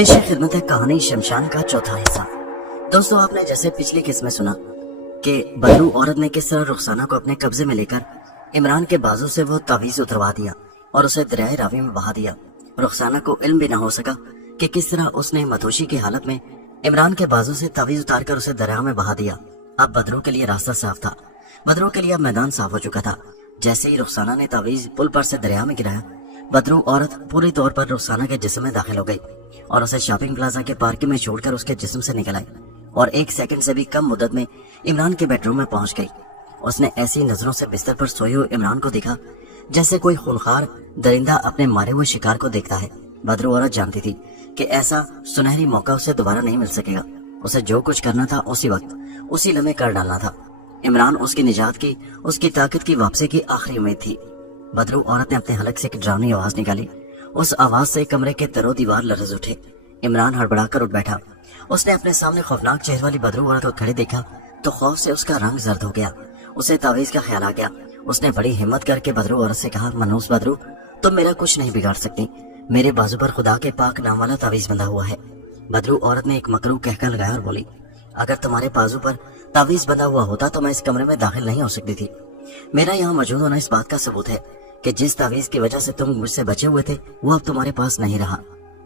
पेश खिदमत है कहानी शमशान का चौथा हिस्सा। दोस्तों, आपने जैसे पिछली किस्त में सुना कि बदरू औरत ने किस तरह रुखसाना को अपने कब्जे में लेकर इमरान के बाजू से वो तावीज उतरवा दिया और उसे दरियाए रावी में बहा दिया। रुखसाना को इल्म भी न हो सका कि किस तरह उसने मधोशी की हालत में इमरान के बाजू से तावीज उतार कर उसे दरिया में बहा दिया। अब बदरू के लिए रास्ता साफ था। बदरू के लिए अब मैदान साफ हो चुका था। जैसे ही रुखसाना ने तावीज पुल पर से दरिया में गिराया, बदरू औरत पूरी तौर पर रुखसाना के जिस्म में दाखिल हो गई और उसे शॉपिंग प्लाजा के पार्किंग में छोड़कर उसके जिस्म से निकल आई और 1 सेकंड से भी कम मुद्दत में इमरान के बेडरूम में पहुंच गई। उसने ऐसी नजरों से बिस्तर पर सोए हुए इमरान को देखा जैसे कोई खूंखार दरिंदा अपने मारे हुए शिकार को देखता है। बदरू औरत जानती थी कि ऐसा सुनहरी मौका उसे दोबारा नहीं मिल सकेगा। उसे जो कुछ करना था उसी वक्त उसी लम्हे कर डालना था। इमरान उसकी निजात की, उसकी ताकत की वापसी की आखिरी उम्मीद थी। बदरू औरत ने अपने हलक से एक डरावनी आवाज निकाली। उस आवाज से कमरे के तरो दीवार लरज उठे। इमरान हड़बड़ाकर उठ बैठा। उसने अपने सामने खौफनाक चेहरे वाली बदरू औरत को खड़े देखा तो खौफ से उसका रंग जर्द हो गया। उसे तावीज का ख्याल आ गया। उसने बड़ी हिम्मत करके बदरू औरत से कहा, मनहूस बदरू, तुम मेरा कुछ नहीं बिगाड़ सकती। मेरे बाजू पर खुदा के पाक नाम वाला तावीज बंधा हुआ है। बदरू औरत ने एक मकरू कहकर लगाया और बोली, अगर तुम्हारे बाजू पर तावीज बंधा हुआ होता तो मैं इस कमरे में दाखिल नहीं हो सकती थी। मेरा यहाँ मौजूद होना इस बात का सबूत है कि जिस तावीज की वजह से तुम मुझसे बचे हुए थे वो अब तुम्हारे पास नहीं रहा।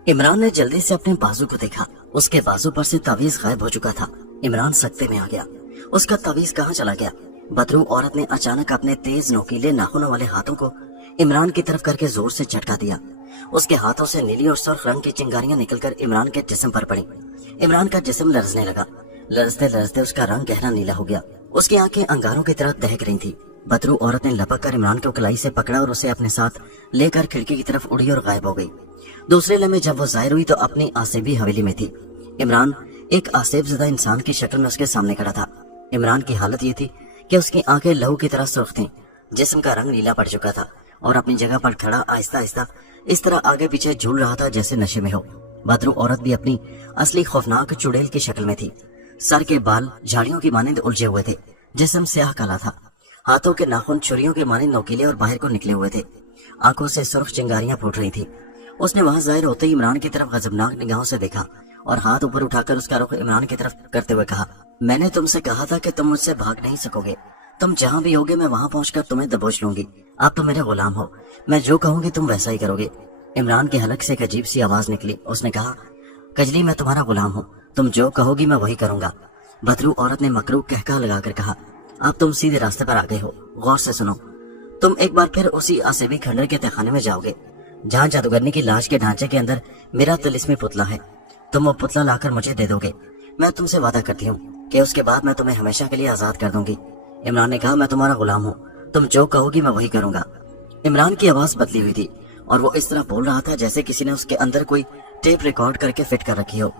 इमरान ने जल्दी से अपने बाजू को देखा। उसके बाजू पर से तावीज गायब हो चुका था। इमरान सख्ते में आ गया। उसका तावीज कहाँ चला गया? बदरू औरत ने अचानक अपने तेज नोकीले नाखूनों वाले हाथों को इमरान की तरफ करके जोर से झटका दिया। उसके हाथों से नीली और सुर्ख रंग की चिंगारियां निकलकर इमरान के जिस्म पर पड़ी। इमरान का जिस्म लरजने लगा। लरजते लरजते उसका रंग गहरा नीला हो गया। उसकी आंखें अंगारों की तरह दहक रही थी। बदरू औरत ने लपक कर इमरान को कलाई से पकड़ा और उसे अपने साथ लेकर खिड़की की तरफ उड़ी और गायब हो गई। दूसरे लम्हे जब वो जाहिर हुई तो अपनी आसेबी हवेली में थी। इमरान एक आसेब ज़दा इंसान की शक्ल में उसके सामने खड़ा था। इमरान की हालत ये थी कि उसकी आंखें लहू की तरह सुर्ख थीं। जिस्म का रंग नीला पड़ चुका था और अपनी जगह पर खड़ा आहिस्ता आहिस्ता इस तरह आगे पीछे झूल रहा था जैसे नशे में हो। बदरू औरत भी अपनी असली खौफनाक चुड़ैल की शक्ल में थी। सर के बाल झाड़ियों की मानिंद उलझे हुए थे। जिस्म स्याह काला था। हाथों के नाखून छुरियों के मानिंद नोकीले और बाहर को निकले हुए थे। आंखों से सुर्ख चिंगारियां फूट रही थी। उसने वहां जाहिर होते ही इमरान की तरफ गजबनाक निगाहों से देखा और हाथ ऊपर उठाकर उसका रुख इमरान की तरफ करते हुए कहा, मैंने तुमसे कहा था कि तुम मुझसे भाग नहीं सकोगे। तुम जहां भी होगे मैं वहां पहुंचकर तुम्हें दबोच लूंगी। आप तो मेरे गुलाम हो। मैं जो कहूंगी तुम वैसा ही करोगे। इमरान के हलक से एक अजीब सी आवाज निकली। उसने कहा, कजली, मैं तुम्हारा गुलाम हूँ। तुम जो कहोगी मैं वही करूंगा। बदरू औरत ने मकरू कहका लगाकर कहा, अब तुम सीधे रास्ते पर आ गए हो। गौर से सुनो। तुम एक बार फिर उसी आसेबी खंडर के तहखाने में जाओगे जहाँ जादूगरनी की लाश के ढांचे के अंदर मेरा तिलिस्मी पुतला है। तुम वो पुतला लाकर मुझे दे दोगे। मैं तुमसे वादा करती हूँ कि उसके बाद मैं तुम्हें हमेशा के लिए आजाद कर दूंगी। इमरान ने कहा, मैं तुम्हारा गुलाम हूँ। तुम जो कहोगी मैं वही करूंगा। इमरान की आवाज बदली हुई थी और वो इस तरह बोल रहा था जैसे किसी ने उसके अंदर कोई टेप रिकॉर्ड करके फिट कर रखी हो।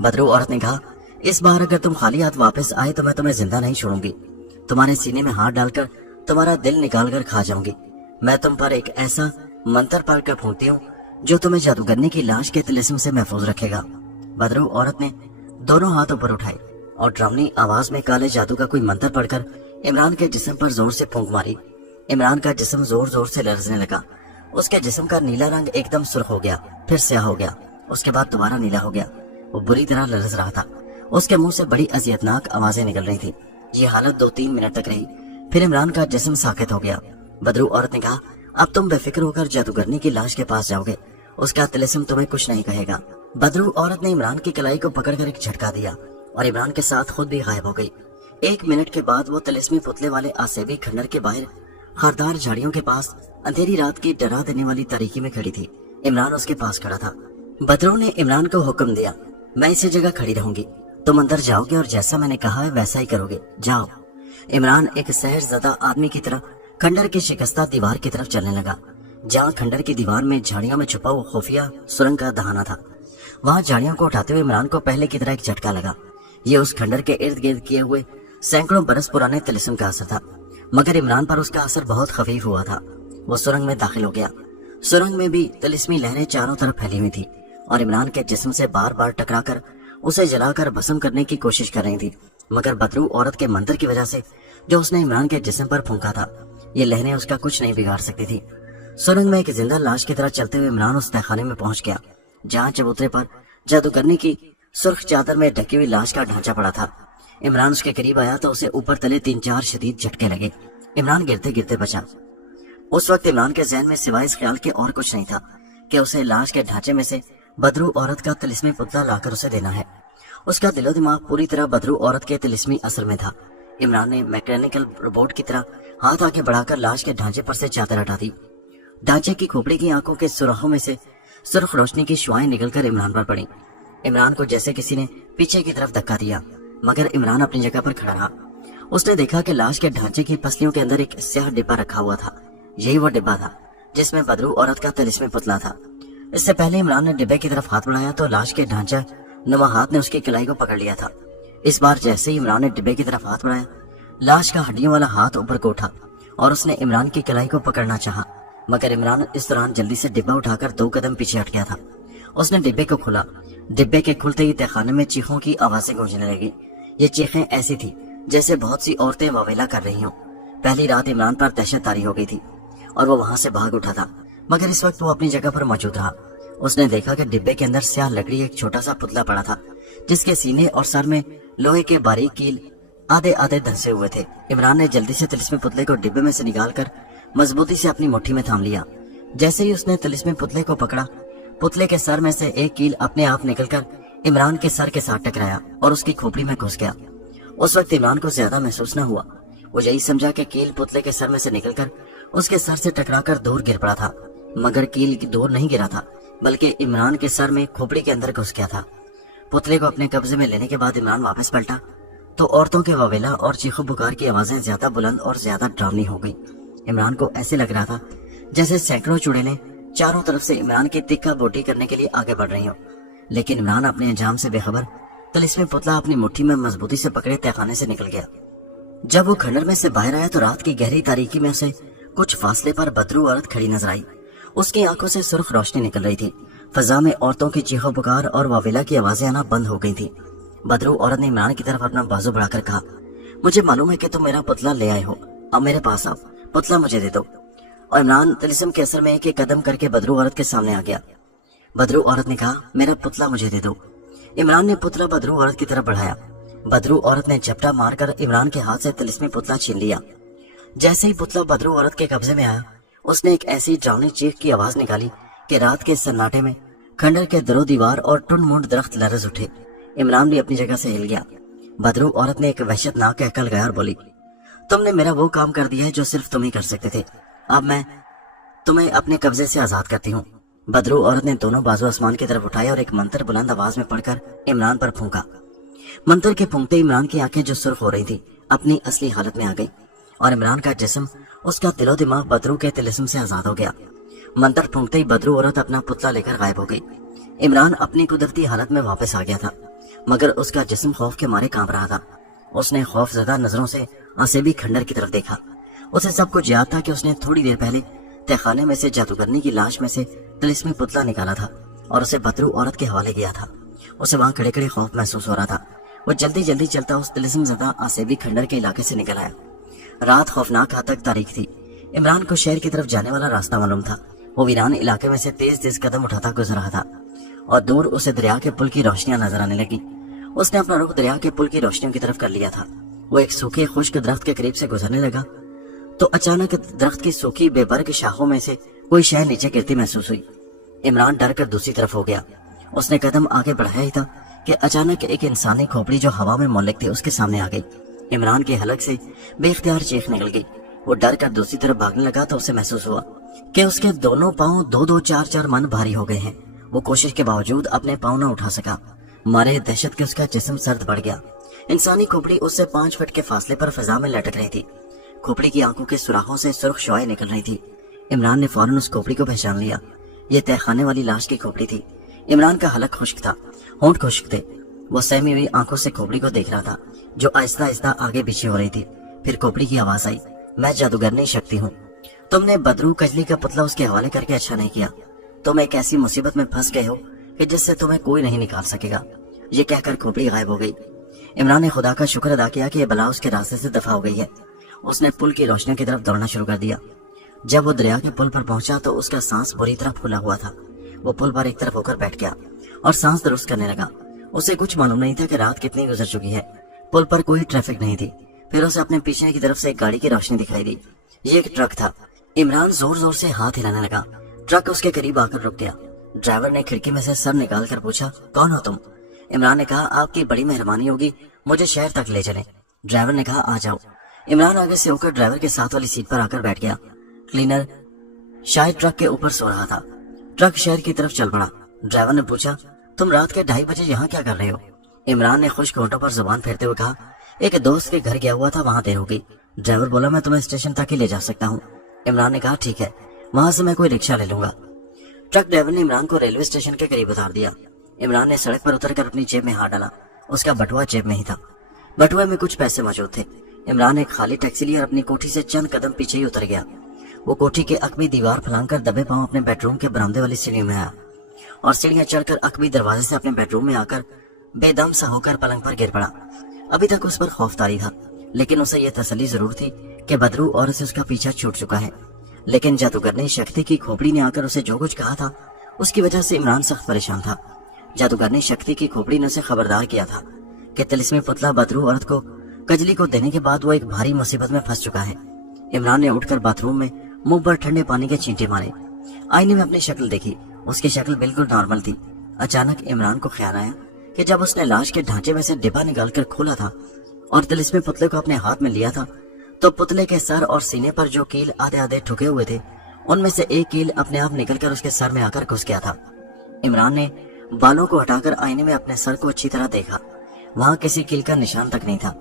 बदरू औरत ने कहा, इस बार अगर तुम खाली हाथ वापस आए तो मैं तुम्हें जिंदा नहीं छोड़ूंगी। तुम्हारे सीने में हाथ डालकर तुम्हारा दिल निकाल कर खा जाऊंगी। मैं तुम पर एक ऐसा मंत्र पढ़ कर फूंकती हूँ जो तुम्हें जादूगरनी की लाश के तिलिस्म से महफूज रखेगा। बदरू औरत ने दोनों हाथ ऊपर उठाए और डरावनी आवाज में काले जादू का कोई मंत्र पढ़कर इमरान के जिस्म पर जोर से फूंक मारी। इमरान का जिस्म जोर जोर से लरजने लगा। उसके जिस्म का नीला रंग एकदम सुर्ख हो गया, फिर स्याह हो गया, उसके बाद दोबारा नीला हो गया। वो बुरी तरह लरज रहा था। उसके मुंह से बड़ी अजियतनाक आवाजें निकल रही थी। ये हालत 2-3 मिनट तक रही। फिर इमरान का जिस्म साकित हो गया। बदरू औरत ने कहा, अब तुम बेफिक्र होकर जादूगरनी की लाश के पास जाओगे। उसका तिलिस्म तुम्हें कुछ नहीं कहेगा। बदरू औरत ने इमरान की कलाई को पकड़कर एक झटका दिया और इमरान के साथ खुद भी गायब हो गई। 1 मिनट के बाद वो तिलिस्मी पुतले वाले आसेबी खंडर के बाहर खारदार झाड़ियों के पास अंधेरी रात की डरा देने वाली तारीकी में खड़ी थी। इमरान उसके पास खड़ा था। बदरू ने इमरान को हुक्म दिया, मैं इसी जगह खड़ी रहूंगी। तुम अंदर जाओगे और जैसा मैंने कहा है वैसा ही करोगे। जाओ। इमरान एक सहरज़दा आदमी की तरह खंडर की शिकस्ता दीवार की तरफ चलने लगा। जहाँ खंडर की दीवार में झाड़ियों में छुपा वो खुफिया सुरंग का दहाना था, वहाँ झाड़ियों को उठाते हुए इमरान को पहले की तरह एक झटका लगा। ये उस खंडर के इर्द गिर्द किए हुए सैकड़ों बरस पुराने तिलिस्म का असर था, मगर इमरान पर उसका असर बहुत खफीफ हुआ था। वो सुरंग में दाखिल हो गया। सुरंग में भी तिलिस्मी लहरें चारों तरफ फैली हुई थी और इमरान के जिस्म से बार बार टकराकर उसे जलाकर भस्म करने की कोशिश कर रही थी। मगर बदरू औरत के मंत्र की वजह से जो उसने इमरान के जिस्म पर फूंका था, ये लहरें उसका कुछ नहीं बिगाड़ सकती थी। सुरंग में एक जिंदा लाश की तरह चलते हुए इमरान उस तहखाने में पहुंच गया जहाँ चबूतरे पर जादूगरनी की सुर्ख चादर में ढकी हुई लाश का ढांचा पड़ा था। इमरान उसके करीब आया तो उसे ऊपर तले 3-4 शदीद झटके लगे। इमरान गिरते गिरते बचा। उस वक्त इमरान के जहन में सिवाय इस ख्याल के और कुछ नहीं था कि उसे लाश के ढांचे में से बदरू औरत का तिलिस्मी पुतला लाकर उसे देना है। उसका दिलो दिमाग पूरी तरह बदरू औरत के तिलिस्मी असर में था। इमरान ने मैकेनिकल रोबोट की तरह हाथ आगे बढ़ाकर लाश के ढांचे पर से चादर हटा दी। ढांचे की खोपड़ी की आंखों के सुराखों में से सुर्ख रोशनी की शुआएं निकलकर इमरान पर पड़ी। इमरान को जैसे किसी ने पीछे की तरफ धक्का दिया, मगर इमरान अपनी जगह पर खड़ा रहा। उसने देखा कि लाश के ढांचे की पसलियों के अंदर एक स्याह डिब्बा रखा हुआ था। यही वो डिब्बा था जिसमें बदरू औरत का तिलिस्मी पुतला था। इससे पहले इमरान ने डिब्बे की तरफ हाथ बढ़ाया तो लाश के ढांचा नुमा हाथ ने उसकी कलाई को पकड़ लिया था। इस बार जैसे ही इमरान ने डिब्बे की तरफ हाथ बढ़ाया, लाश का हड्डियों वाला हाथ ऊपर को उठा और उसने इमरान की कलाई को पकड़ना चाहा, मगर इमरान इस दौरान जल्दी से डिब्बा उठाकर 2 कदम पीछे हट गया था। उसने डिब्बे को खोला। डिब्बे के खुलते ही तहखाने में चीखों की आवाजें गूंजने लगी। ये चीखें ऐसी थी जैसे बहुत सी औरतें वावेला कर रही हों। पहली रात इमरान पर दहशत तारी हो गई थी और वो वहां से भाग उठा था, मगर इस वक्त वो अपनी जगह पर मौजूद रहा। उसने देखा कि डिब्बे के अंदर स्याह लकड़ी एक छोटा सा पुतला पड़ा था, जिसके सीने और सर में लोहे के बारीक कील आधे आधे धंसे हुए थे। इमरान ने जल्दी से तिलिस्मी पुतले को डिब्बे में से निकालकर मजबूती से अपनी मुट्ठी में थाम लिया। जैसे ही उसने तिलिस्मी पुतले को पकड़ा, पुतले के सर में से एक कील अपने आप निकलकर इमरान के सर के साथ टकराया और उसकी खोपड़ी में घुस गया। उस वक्त इमरान को ज्यादा महसूस न हुआ। वो यही समझा कि कील पुतले के सर में से निकलकर उसके सर से टकराकर दूर गिर पड़ा था, मगर कील दूर नहीं गिरा था, बल्कि इमरान के सर में खोपड़ी के अंदर घुस गया था। पुतले को अपने कब्जे में लेने के बाद इमरान वापस पलटा तो औरतों के वावेला और चीखो पुकार की आवाजें ज्यादा बुलंद और ज्यादा डरावनी हो गई। इमरान को ऐसे लग रहा था जैसे सैकड़ों चुड़ैलें चारों तरफ से इमरान की तिक्का बोटी करने के लिए आगे बढ़ रही हो। लेकिन इमरान अपने अंजाम से बेखबर तिलिस्मी पुतला अपनी मुट्ठी में मजबूती से पकड़े तहखाने से निकल गया। जब वो खंडर में से बाहर आया तो रात की गहरी तारीकी में से कुछ फासले पर बदरू औरत खड़ी नजर आई। उसकी आंखों से सुर्ख रोशनी निकल रही थी। फजा में औरतों की चीखों पुकार और वावेला की आवाजें आना बंद हो गई थी। बदरू औरत ने इमरान की तरफ अपना बाजू बढ़ाकर कहा, मुझे मालूम है कि तुम मेरा पुतला ले आए हो, अब मेरे पास आओ, पुतला मुझे दे दो। और इमरान तिलिस्म के असर में एक एक कदम करके बदरू औरत के सामने आ गया। बदरू औरत ने कहा, मेरा पुतला मुझे दे दो। इमरान ने पुतला बदरू औरत की तरफ बढ़ाया। बदरू औरत ने झपटा मारकर इमरान के हाथ से तिलिस्मी पुतला छीन लिया। जैसे ही पुतला बदरू औरत के कब्जे में आया, उसने एक ऐसी डरावनी चीख की आवाज निकाली कि रात के सन्नाटे में खंडर के दरो दीवार और टुन मुंड दरख्त लरज उठे। इमरान भी अपनी जगह से हिल गया। बदरू औरत ने एक वहशतनाक कहकर लगाया और बोली, तुमने मेरा वो काम कर दिया है जो सिर्फ तुम ही कर सकते थे। अब मैं तुम्हें अपने कब्जे से आजाद करती हूँ। बदरू औरत ने दोनों बाजू आसमान की तरफ उठाए और एक मंत्र बुलंद आवाज में पढ़कर इमरान पर फूंका। मंत्र के फूंकते इमरान की आंखें जो सुर्ख हो रही थी अपनी असली हालत में आ गई और इमरान का जिस्म, उसका दिलो दिमाग बदरू के तिलिस्म से आजाद हो गया। मंत्र फूंकते ही बदरू औरत अपना पुतला लेकर गायब हो गई। इमरान अपनी कुदरती हालत में वापस आ गया था, मगर उसका जिस्म खौफ के मारे कांप रहा था। उसने खौफजदा नजरों से आसेबी खंडर की तरफ देखा। उसे सब कुछ याद था कि उसने थोड़ी देर पहले तहखाने में से जादूगरनी की लाश में से तिलिस्मी पुतला निकाला था और उसे बदरू औरत के हवाले किया था। उसे वहां खड़े खड़े खौफ महसूस हो रहा था। वो जल्दी जल्दी चलता उस तिलिस्म ज़दा आसेबी खंडर के इलाके से निकल आया। रात खौफनाक हद तक तारीख थी। इमरान को शहर की तरफ जाने वाला रास्ता मालूम था। वो वीरान इलाके में से तेज तेज कदम उठाता गुजर रहा था और दूर उसे दरिया के पुल की रोशनियां नजर आने लगी। उसने अपना रुख दरिया के पुल की रोशनियों की तरफ कर लिया था। वो एक सूखे खुश्क दरख्त के करीब से गुजरने लगा तो अचानक दरख्त की सूखी बेबर्ग शाखों में से कोई शय नीचे गिरती महसूस हुई। इमरान डर कर दूसरी तरफ हो गया। उसने कदम आगे बढ़ाया ही था कि अचानक एक इंसानी खोपड़ी जो हवा में मोलिक थी उसके सामने आ गई। इमरान के हलक से बेख्तियार चीख निकल गई। वो डर कर दूसरी तरफ भागने लगा तो उसे महसूस हुआ कि उसके दोनों पांव 2-2, 4-4 मन भारी हो गए हैं। वो कोशिश के बावजूद अपने पांव न उठा सका। मारे दहशत के उसका जिस्म सर्द बढ़ गया। इंसानी खोपड़ी उससे 5 फीट के फासले पर फिजा में लटक रही थी। खोपड़ी की आंखों के सुराखों से सुर्ख शुआएं निकल रही थी। इमरान ने फौरन उस खोपड़ी को पहचान लिया। ये तहखाने वाली लाश की खोपड़ी थी। इमरान का हलक खुश्क था, होंठ खुश्क थे। वो सहमी हुई आंखों से खोपड़ी को देख रहा था जो आहिस्ता आहिस्ता आगे पीछे हो रही थी। फिर खोपड़ी की आवाज आई, मैं जादूगरनी शक्ति हूँ। तुमने बदरू कजली का पुतला उसके हवाले करके अच्छा नहीं किया। तुम एक ऐसी मुसीबत में फंस गए हो कि जिससे तुम्हें कोई नहीं निकाल सकेगा। ये कहकर खोपड़ी गायब हो गई। इमरान ने खुदा का शुक्र अदा किया कि यह बला उसके रास्ते से दफा हो गई है। उसने पुल की रोशनियों की तरफ दौड़ना शुरू कर दिया। जब वो दरिया के पुल पर पहुंचा तो उसका सांस बुरी तरह फूला हुआ था। वो पुल पर एक तरफ होकर बैठ गया और सांस दुरुस्त करने लगा। उसे कुछ मालूम नहीं था कि रात कितनी गुजर चुकी है। पुल पर कोई ट्रैफिक नहीं थी। फिर उसे अपने पीछे की तरफ से एक गाड़ी की रोशनी दिखाई दी। ये एक ट्रक था। इमरान जोर जोर से हाथ हिलाने लगा। ट्रक उसके करीब आकर रुक गया। ड्राइवर ने खिड़की में से सर निकाल कर पूछा, कौन हो तुम? इमरान ने कहा, आपकी बड़ी मेहरबानी होगी, मुझे शहर तक ले चलें। ड्राइवर ने कहा, आ जाओ। इमरान आगे से होकर ड्राइवर के साथ वाली सीट पर आकर बैठ गया। क्लीनर शायद ट्रक के ऊपर सो रहा था। ट्रक शहर की तरफ चल पड़ा। ड्राइवर ने पूछा, तुम रात के 2:30 बजे यहाँ क्या कर रहे हो? इमरान ने खुश्क होंठों पर जुबान फेरते हुए कहा, एक दोस्त के घर गया हुआ था, वहां देर हो गई। ड्राइवर बोला, मैं तुम्हें स्टेशन तक ही ले जा सकता हूँ। इमरान ने कहा, ठीक है, वहां से मैं कोई रिक्शा ले लूंगा। ट्रक ड्राइवर ने इमरान को रेलवे स्टेशन के करीब उतार दिया। इमरान ने सड़क पर उतरकर अपनी जेब में हाथ डाला। उसका बटुआ जेब में ही था। बटुए में कुछ पैसे मौजूद थे। इमरान एक खाली टैक्सी ली और अपनी कोठी से चंद कदम पीछे ही उतर गया। वो कोठी के अकबी दीवार फलांकर दबे पांव अपने बेडरूम के बरामदे वाली सीढ़ी में आया और सीढ़ियां चढ़कर अकबी दरवाजे से अपने बेडरूम में आकर बेदम सा होकर पलंग पर गिर पड़ा। अभी तक उस पर खौफ तारी था, लेकिन उसे यह तसल्ली जरूर थी कि बदरू औरत से उसका पीछा छूट चुका है। लेकिन जादूगरनी शक्ति की खोपड़ी ने आकर उसे जो कुछ कहा था, उसकी वजह से इमरान सख्त परेशान था। जादूगरनी शक्ति की खोपड़ी ने उसे खबरदार किया था कि तिलिस्मी पुतला बदरू औरत को कजली को देने के बाद वो एक भारी मुसीबत में फंस चुका है। इमरान ने उठकर बाथरूम में मुंह पर ठंडे पानी के छींटे मारे। आईने में अपनी शक्ल देखी। उसकी शक्ल बिल्कुल नॉर्मल थी। अचानक इमरान को ख्याल आया कि जब उसने लाश के ढांचे में से डिब्बा निकालकर खोला था और तिलिस्मी पुतले को अपने हाथ में लिया था, तो पुतले के सर और सीने पर जो कील आधे आधे ठुके हुए थे, उनमें से एक कील अपने आप निकलकर उसके सर में आकर घुस गया था। इमरान ने बालों को हटाकर आईने में अपने सर को अच्छी तरह देखा। वहां किसी कील का निशान तक नहीं था।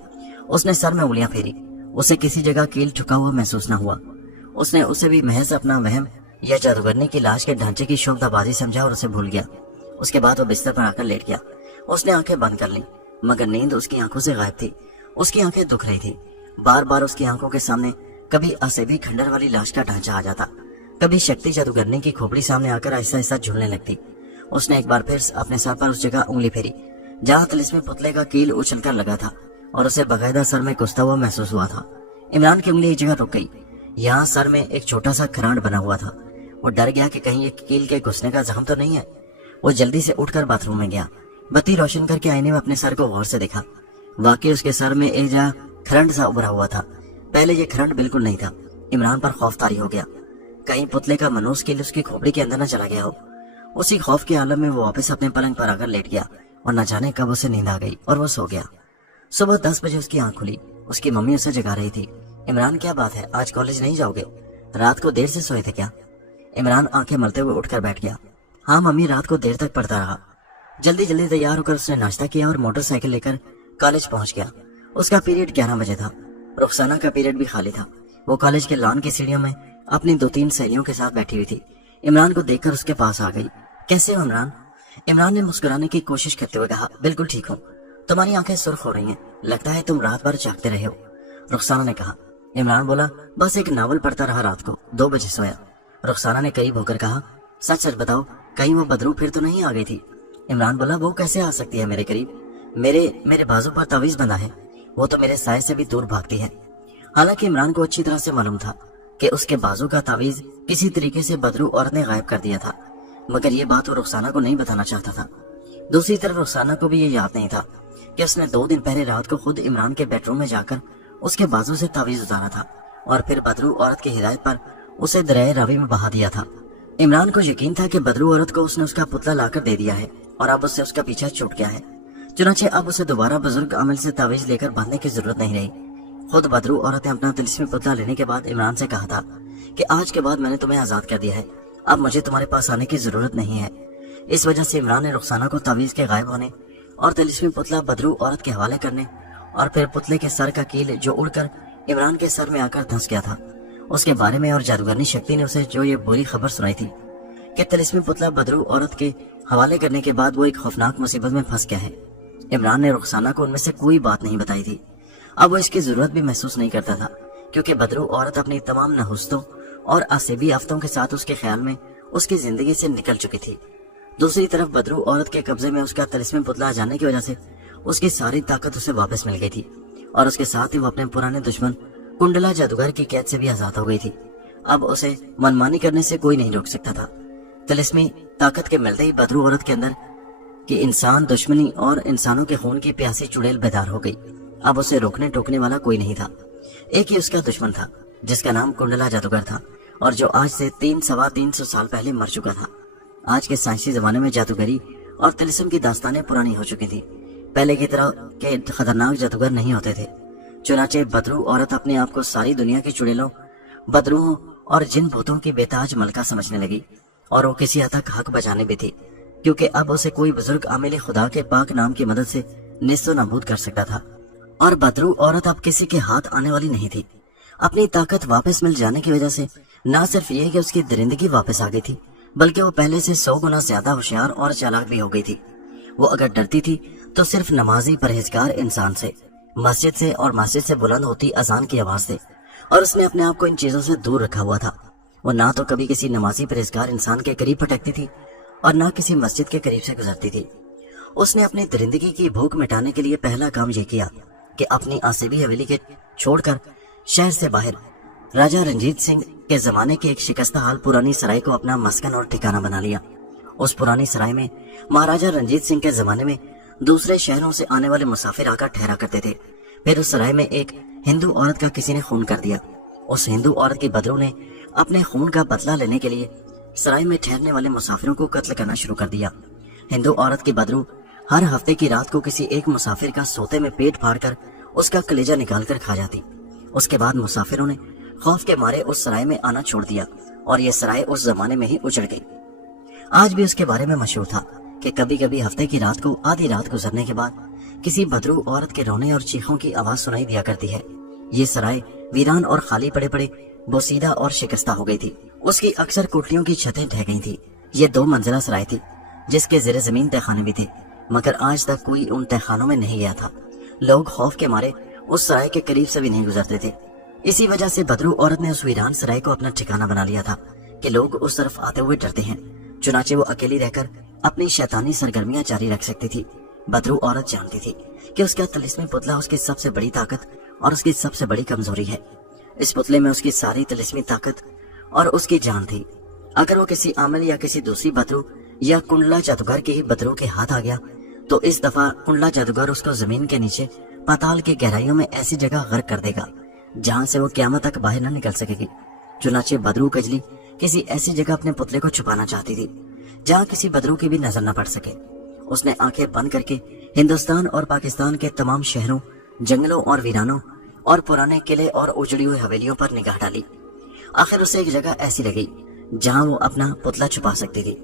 उसने सर में उंगलियां फेरी। उसे किसी जगह कील ठुका हुआ महसूस न हुआ। उसने उसे भी महज अपना वहम या जादूगरनी की लाश के ढांचे की शोभदाबाजी समझा और उसे भूल गया। उसके बाद वो बिस्तर पर आकर लेट गया। उसने आंखें बंद कर ली, मगर नींद उसकी आंखों से गायब थी। उसकी आंखें दुख रही थी। बार बार उसकी आंखों के सामने कभी असेबी खंडर वाली लाश का ढांचा आ जाता, कभी शक्ति जादूगरनी की खोपड़ी सामने आकर ऐसा ऐसा झूलने लगती। उसने एक बार फिर अपने सर पर उस जगह उंगली फेरी जहां तिलिस्मी पुतले का कील उछलकर लगा था और उसे बकायदा सर में घुसता हुआ महसूस हुआ था। इमरान की उंगली एक जगह रुक गई। यहाँ सर में एक छोटा सा खरांड बना हुआ था। वो डर गया कि कहीं एक कील के घुसने का जख्म तो नहीं है। वो जल्दी से उठकर बाथरूम में गया। बत्ती रोशन करके आईने में अपने सर को गौर से देखा। वाकई उसके सर में एक जगह खरंड सा उभरा हुआ था। पहले ये खरंड बिल्कुल नहीं था। इमरान पर खौफ तारी हो गया, कहीं पुतले का मनूस कील उसकी खोपड़ी के अंदर न चला गया हो। उसी खौफ के आलम में वो वापस अपने पलंग पर आकर लेट गया और न जाने कब उसे नींद आ गई और वो सो गया। सुबह 10 बजे उसकी आंख खुली। उसकी मम्मी उसे जगा रही थी। इमरान, क्या बात है, आज कॉलेज नहीं जाओगे? रात को देर से सोए थे क्या? इमरान आंखें मलते हुए उठकर बैठ गया। हाँ मम्मी, रात को देर तक पढ़ता रहा। जल्दी जल्दी तैयार होकर उसने नाश्ता किया और मोटरसाइकिल लेकर कॉलेज पहुंच गया। उसका पीरियड 11 बजे था। रुखसाना का पीरियड भी खाली था। वो कॉलेज के लॉन की सीढ़ियों में अपनी 2-3 सहेलियों के साथ बैठी हुई थी। इमरान को देखकर उसके पास आ गई। कैसे हो इमरान? इमरान ने मुस्कुराने की कोशिश करते हुए कहा, बिल्कुल ठीक हूँ। तुम्हारी आंखें सुर्ख हो रही हैं, लगता है तुम रात भर जागते रहे हो। रुखसाना ने कहा। इमरान बोला, बस एक नावल पढ़ता रहा, रात को 2 बजे सोया। रुखसाना ने करीब होकर कहा, सच सच बताओ, कहीं वो बदरू फिर तो नहीं आ गई थी? इमरान बोला, वो कैसे आ सकती है मेरे करीब? मेरे बाजू पर तावीज बंधा है, वो तो मेरे साय से भी दूर भागती है। हालांकि इमरान को अच्छी तरह से मालूम था कि उसके बाजू का तावीज किसी तरीके से बदरू औरत ने गायब कर दिया था, मगर ये बात वो रुखसाना को नहीं बताना चाहता था। दूसरी तरफ रुखसाना को भी ये याद नहीं था कि उसने 2 दिन पहले रात को खुद इमरान के बेडरूम में जाकर उसके बाजू से तावीज उतारा था और फिर बदरू औरत की हिदायत पर उसे दरियाए रावी में बहा दिया था। इमरान को यकीन था कि बदरू औरत को उसने उसका पुतला लाकर दे दिया है और अब उससे उसका पीछा छूट गया है। चुनाचे अब उसे दोबारा बुजुर्ग अमल से तावीज लेकर बांधने की जरूरत नहीं रही। खुद बदरू औरत ने अपना तिलिस्मी पुतला लेने के बाद इमरान से कहा था कि आज के बाद मैंने तुम्हें आजाद कर दिया है, अब मुझे तुम्हारे पास आने की जरूरत नहीं है। इस वजह से इमरान ने रुखसाना को तावीज के गायब होने और तिलिस्मी पुतला बदरू औरत के हवाले करने और फिर पुतले के सर का कील जो उड़कर इमरान के सर में आकर धंस गया था उसके बारे में और जादूगरनी शक्ति ने उसे जो ये बुरी खबर सुनाई थी कि तिलिस्मी पुतला बदरू औरत के हवाले करने के बाद वो एक खौफनाक मुसीबत में फंस गया है। इमरान ने रुखसाना को उनमें से कोई बात नहीं बताई थी। अब वो इसकी जरूरत भी महसूस नहीं करता था, क्योंकि बदरू औरत अपनी तमाम नहुस्तों और असेबी आफतों के साथ उसके ख्याल में उसकी जिंदगी से निकल चुकी थी। दूसरी तरफ बदरू औरत के कब्जे में उसका तिलिस्मी पुतला आ जाने की वजह से उसकी सारी ताकत उसे वापस मिल गई थी और उसके साथ ही वो अपने पुराने दुश्मन कुंडला जादूगर की कैद से भी आजाद हो गई थी। अब उसे मनमानी करने से कोई नहीं रोक सकता था। तिलिस्मी ताकत के मिलते ही बदरू औरत के अंदर कि इंसान दुश्मनी और इंसानों के खून की प्यासी चुड़ैल बेदार हो गई। अब उसे रोकने टोकने वाला कोई नहीं था। एक ही उसका दुश्मन था जिसका नाम कुंडला जादूगर था और जो आज से 300-325 साल पहले मर चुका था। आज के साइंसी जमाने में जादूगरी और तिलिस्म की दास्तानें पुरानी हो चुकी थी। पहले की तरह के खतरनाक जादूगर नहीं होते थे। चुनाचे बदरू औरत अपने आप को सारी दुनिया की चुड़ैलों, बदरुओं और जिन भूतों की बेताज मलका समझने लगी और वो किसी हद तक हक बचाने भी थी, क्योंकि अब उसे कोई बुजुर्ग आमिल खुदा के पाक नाम की मदद से निस्तो नाबूद कर सकता था। और बदरू औरत अब किसी के हाथ आने वाली नहीं थी। अपनी ताकत वापस मिल जाने की वजह से न सिर्फ ये कि उसकी दरिंदगी वापस आ गई थी, बल्कि वो पहले से 100 गुना ज्यादा होशियार और चालाक भी हो गई थी। वो अगर डरती थी तो सिर्फ नमाजी परहेजगार इंसान से, मस्जिद से और मस्जिद से बुलंद होती अजान की आवाज से, और उसने अपने आप को इन चीजों से दूर रखा हुआ था। वो ना तो कभी किसी नमाजी परहेजगार इंसान के करीब भटकती थी और ना किसी मस्जिद के करीब से गुजरती थी। उसने अपनी दरिंदगी की भूख मिटाने के लिए पहला काम ये किया कि अपनी आसिबी हवेली के छोड़कर शहर से बाहर राजा रंजीत सिंह के जमाने की एक शिकस्ता हाल पुरानी सराय को अपना मस्कन और ठिकाना बना लिया। उस पुरानी सराय में महाराजा रंजीत सिंह के जमाने में दूसरे शहरों से आने वाले मुसाफिर आकर ठहरा करते थे। फिर उस सराय में एक हिंदू औरत का किसी ने खून कर दिया। उस हिंदू औरत की बदरू ने अपने खून का बदला लेने के लिए सराय में ठहरने वाले मुसाफिरों को कत्ल करना शुरू कर दिया। हिंदू औरत की बदरू हर हफ्ते की रात को किसी एक मुसाफिर का सोते में पेट फाड़कर उसका कलेजा निकाल कर खा जाती। उसके बाद मुसाफिरों ने खौफ के मारे उस सराय में आना छोड़ दिया और यह सराय उस जमाने में ही उजड़ गई। आज भी उसके बारे में मशहूर था कि कभी कभी हफ्ते की रात को आधी रात गुजरने के बाद किसी बदरू औरत के रोने और चीखों की आवाज सुनाई दिया करती है। ये सराय वीरान और खाली पड़े पड़े बोसीदा और शिकस्ता हो गई थी। उसकी अक्सर कोठलियों की छतें ढह गई थी। ये 2 मंजिला सराय थी जिसके ज़ेरे जमीन तहखाने भी थे, मगर आज तक कोई उन तहखानों में नहीं गया था। लोग खौफ के मारे उस सराय के करीब से भी नहीं गुजरते थे। इसी वजह से बदरू औरत ने उस वीरान सराय को अपना ठिकाना बना लिया था कि लोग उस तरफ आते हुए डरते हैं। चुनाचे वो अकेली रहकर अपनी शैतानी सरगर्मियां जारी रख सकती थी। बदरू औरत जानती थी कि उसका तिलिस्मी पुतला उसकी सबसे बड़ी ताकत और उसकी सबसे बड़ी कमजोरी है। इस पुतले में उसकी सारी तिलिस्मी ताकत और उसकी जान थी। अगर वो किसी आमिल या किसी दूसरी बदरू या कुंडला जादूगर के ही बदरू के हाथ आ गया तो इस दफा कुंडला जादूगर उसको जमीन के नीचे पाताल की गहराइयों में ऐसी जगह गर्क कर देगा जहां से वो क़यामत तक बाहर न निकल सकेगी। चुनाचे बदरू कजली किसी ऐसी जगह अपने पुतले को छुपाना चाहती थी जहां किसी बदरू की भी नजर न पड़ सके। उसने आंखें बंद करके हिंदुस्तान और पाकिस्तान के तमाम शहरों, जंगलों और वीरानों और पुराने किले और उजड़ी हुई हवेलियों पर निगाह डाली। आखिर उसे एक जगह ऐसी लगी जहां वो अपना पुतला छुपा सकती थी।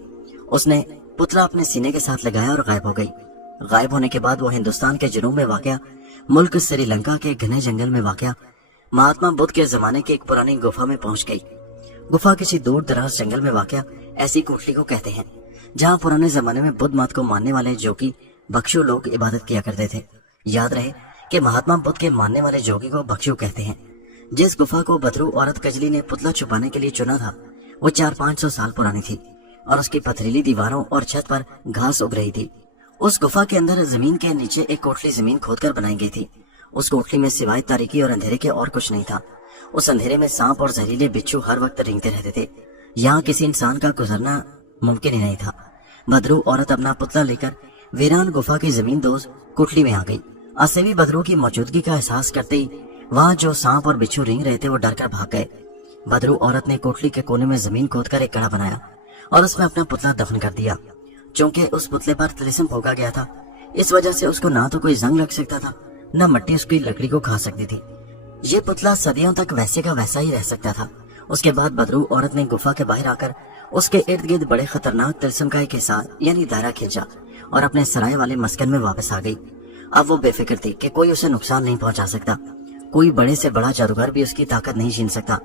उसने पुतला अपने सीने के साथ लगाया और गायब हो गई। गायब होने के बाद वो हिंदुस्तान के जनूब में वाक़या मुल्क श्रीलंका के घने जंगल में वाक़या महात्मा बुद्ध के जमाने की एक पुरानी गुफा में पहुंच गई। गुफा किसी दूर दराज जंगल में वाक़या ऐसी कोठली को कहते हैं जहां पुराने जमाने में बुद्ध मत को मानने वाले जोगी बख्शु लोग इबादत किया करते थे। याद रहे कि महात्मा बुद्ध के मानने वाले जोगी को बख्शु कहते हैं। जिस गुफा को बदरू औरत कजली ने पुतला छुपाने के लिए चुना था वो 400-500 साल पुरानी थी और उसकी पथरीली दीवारों और छत पर घास उग रही थी। उस गुफा के अंदर जमीन के नीचे एक कोठली जमीन खोदकर बनाई गई थी। उस कोठली में सिवाय तारीकी और अंधेरे के और कुछ नहीं था। उस अंधेरे में सांप और जहरीले बिच्छू हर वक्त रेंगते रहते थे। यहाँ किसी इंसान का गुजरना मुमकिन ही नहीं था। बदरू औरत अपना पुतला लेकर वीरान गुफा की जमीन दोज कोठली में आ गई। आसिबी बदरू की मौजूदगी का एहसास करते ही वहाँ जो सांप और बिच्छू रेंग रहे थे वो डरकर भाग गए। बदरू औरत ने कोठली के कोने में जमीन खोदकर एक कड़ा बनाया और उसमें अपना पुतला दफन कर दिया। चूंकि उस पुतले पर तिलिस्म भोगा गया था, इस वजह से उसको ना तो कोई जंग लग सकता था, न मिट्टी उसकी लकड़ी को खा सकती थी। ये पुतला सदियों तक वैसे का वैसा ही रह सकता था। उसके बाद बदरू औरत ने गुफा के बाहर आकर उसके इर्द गिर्द बड़े खतरनाक तिलिस्म का एक हिस्सा यानी दायरा खींचा और अपने सराय वाले मस्कन में वापस आ गई। अब वो बेफिक्र थी कि कोई उसे नुकसान नहीं पहुंचा सकता, कोई बड़े से बड़ा जादूगर भी उसकी ताकत नहीं छीन सकता।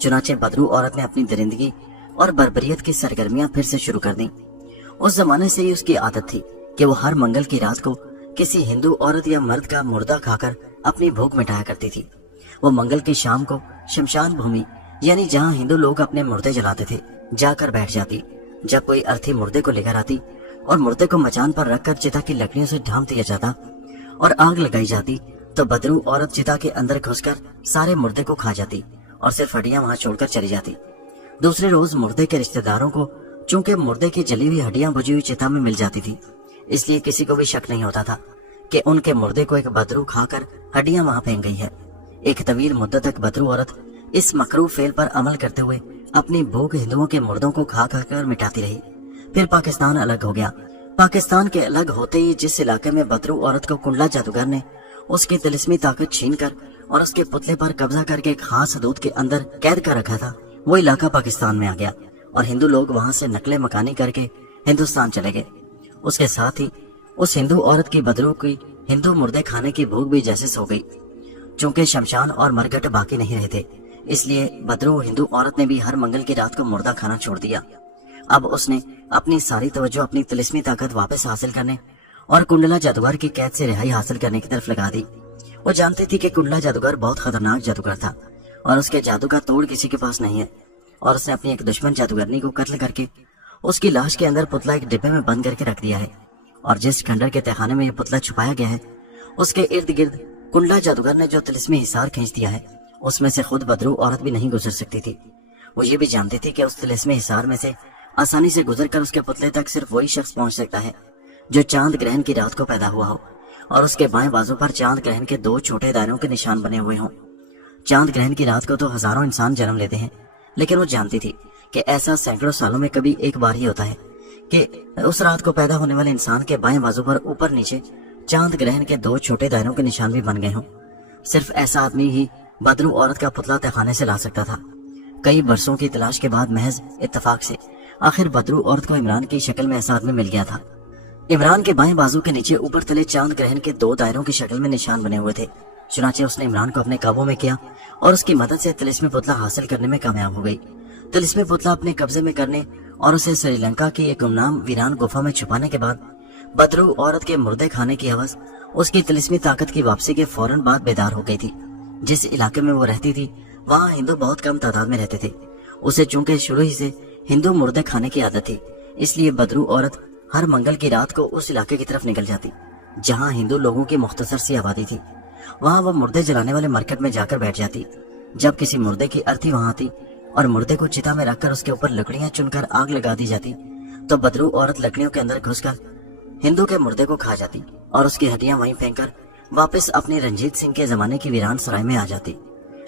चुनाचे बदरू औरत ने अपनी दरिंदगी और बर्बरियत की सरगर्मियां फिर से शुरू कर दी। उस जमाने से ही उसकी आदत थी कि वो हर मंगल की रात को किसी हिंदू औरत या मर्द का मुर्दा खाकर अपनी भूख मिटाया करती थी। वो मंगल की शाम को शमशान भूमि यानी जहाँ हिंदू लोग अपने मुर्दे जलाते थे जाकर बैठ जाती। जब कोई अर्थी मुर्दे को लेकर आती और मुर्दे को मचान पर रखकर चिता की लकड़ियों से ढांप दिया जाता और आग लगाई जाती तो बदरू औरत चिता के अंदर घुसकर सारे मुर्दे को खा जाती और सिर्फ हड्डियां वहां छोड़कर चली जाती। दूसरे रोज मुर्दे के रिश्तेदारों को चूंकि मुर्दे की जली हुई हड्डियां बुझी हुई चिता में मिल जाती थी, इसलिए किसी को भी शक नहीं होता था कि उनके मुर्दे को एक बदरू खाकर हड्डियां वहां फेंक गई है। एक तवील मुद्दत तक बदरू औरत इस मकरूह फेल पर अमल करते हुए अपनी भूख हिंदुओं के मुर्दों को खा कर मिटाती रही। फिर पाकिस्तान अलग हो गया। पाकिस्तान के अलग होते ही जिस इलाके में बदरू औरत को कुंडला जादूगर ने उसकी तिलिस्मी ताकत छीनकर और उसके पुतले पर कब्जा करके एक खास हदूद के अंदर कैद कर रखा था, वो इलाका पाकिस्तान में आ गया और हिंदू लोग वहां से नकले मकानी करके हिंदुस्तान चले गए। उसके साथ ही उस हिंदू औरत की बदरू की हिंदू मुर्दे खाने की भूख भी जैसे सो गई। चूंकि शमशान और मरघट बाकी नहीं रहे थे, इसलिए बदरू हिंदू औरत ने भी हर मंगल की रात को मुर्दा खाना छोड़ दिया। अब उसने अपनी सारी तवज्जो अपनी तिलिस्मी ताकत वापस हासिल करने और कुंडला जादूगर की कैद से रिहाई हासिल करने की तरफ लगा दी। वो जानती थी कि कुंडला जादूगर बहुत खतरनाक जादूगर था और उसके जादू का तोड़ किसी के पास नहीं है, और उसने अपनी एक दुश्मन जादूगरनी को कत्ल करके उसकी लाश के अंदर पुतला एक डिब्बे में बंद करके रख दिया है, और जिस खंडर के तहखाने में यह पुतला छुपाया गया है उसके इर्द गिर्द कुंडला जादूगर ने जो तिलिस्मी हिसार खींच दिया है, उसमें से खुद बदरू औरत भी नहीं गुजर सकती थी। वो ये भी जानती थी कि उस तिलिस्मी हिसार में से आसानी से गुजर कर उसके पुतले तक सिर्फ वही शख्स पहुंच सकता है जो चांद ग्रहण की रात को पैदा हुआ हो और उसके बाएं बाजू पर चांद ग्रहण के 2 छोटे दायरों के निशान बने हुए हों। चांद ग्रहण की रात को तो हजारों इंसान जन्म लेते हैं, लेकिन वो जानती थी कि ऐसा सैकड़ों सालों में कभी एक बार ही होता है कि उस रात को पैदा होने वाले इंसान के बाएं बाजू पर ऊपर नीचे चांद ग्रहण के 2 छोटे दायरों के निशान भी बन गए हों। सिर्फ ऐसा आदमी ही बदरू औरत का पुतला तहखाने से ला सकता था। कई बरसों की तलाश के बाद महज इत्तेफाक से आखिर बदरू औरत को इमरान की शक्ल में ऐसा आदमी मिल गया था। इमरान के बाएं बाजू के नीचे ऊपर तले चांद ग्रहण के 2 दायरों की शक्ल में निशान बने हुए थे। चुनाचे उसने इमरान को अपने काबू में किया और उसकी मदद से तिलिस्मी पुतला हासिल करने में कामयाब हो गई। तिलिस्मी पुतला अपने कब्जे में करने और उसे श्रीलंका की एक गुमनाम वीरान गुफा में छुपाने के बाद बदरू औरत के मुर्दे खाने की हवस उसकी तिलिस्मी ताकत की वापसी के फौरन बाद बेदार हो गई थी। जिस इलाके में वो रहती थी वहाँ हिंदू बहुत कम तादाद में रहते थे। उसे चूंकि शुरू ही से हिंदू मुर्दे खाने की आदत थी, इसलिए बदरू औरत हर मंगल की रात को उस इलाके की तरफ निकल जाती जहाँ हिंदू लोगों की मुख्तसर सी आबादी थी। वहाँ वो मुर्दे जलाने वाले मार्केट में जाकर बैठ जाती। जब किसी मुर्दे की अर्थी वहाँ आती और मुर्दे को चिता में रखकर उसके ऊपर लकड़ियां चुनकर आग लगा दी जाती, तो बदरू औरत लकड़ियों के अंदर घुसकर हिंदू के मुर्दे को खा जाती और उसकी हड्डियां वहीं फेंककर वापस अपने रंजीत सिंह के जमाने की वीरान सराय में आ जाती।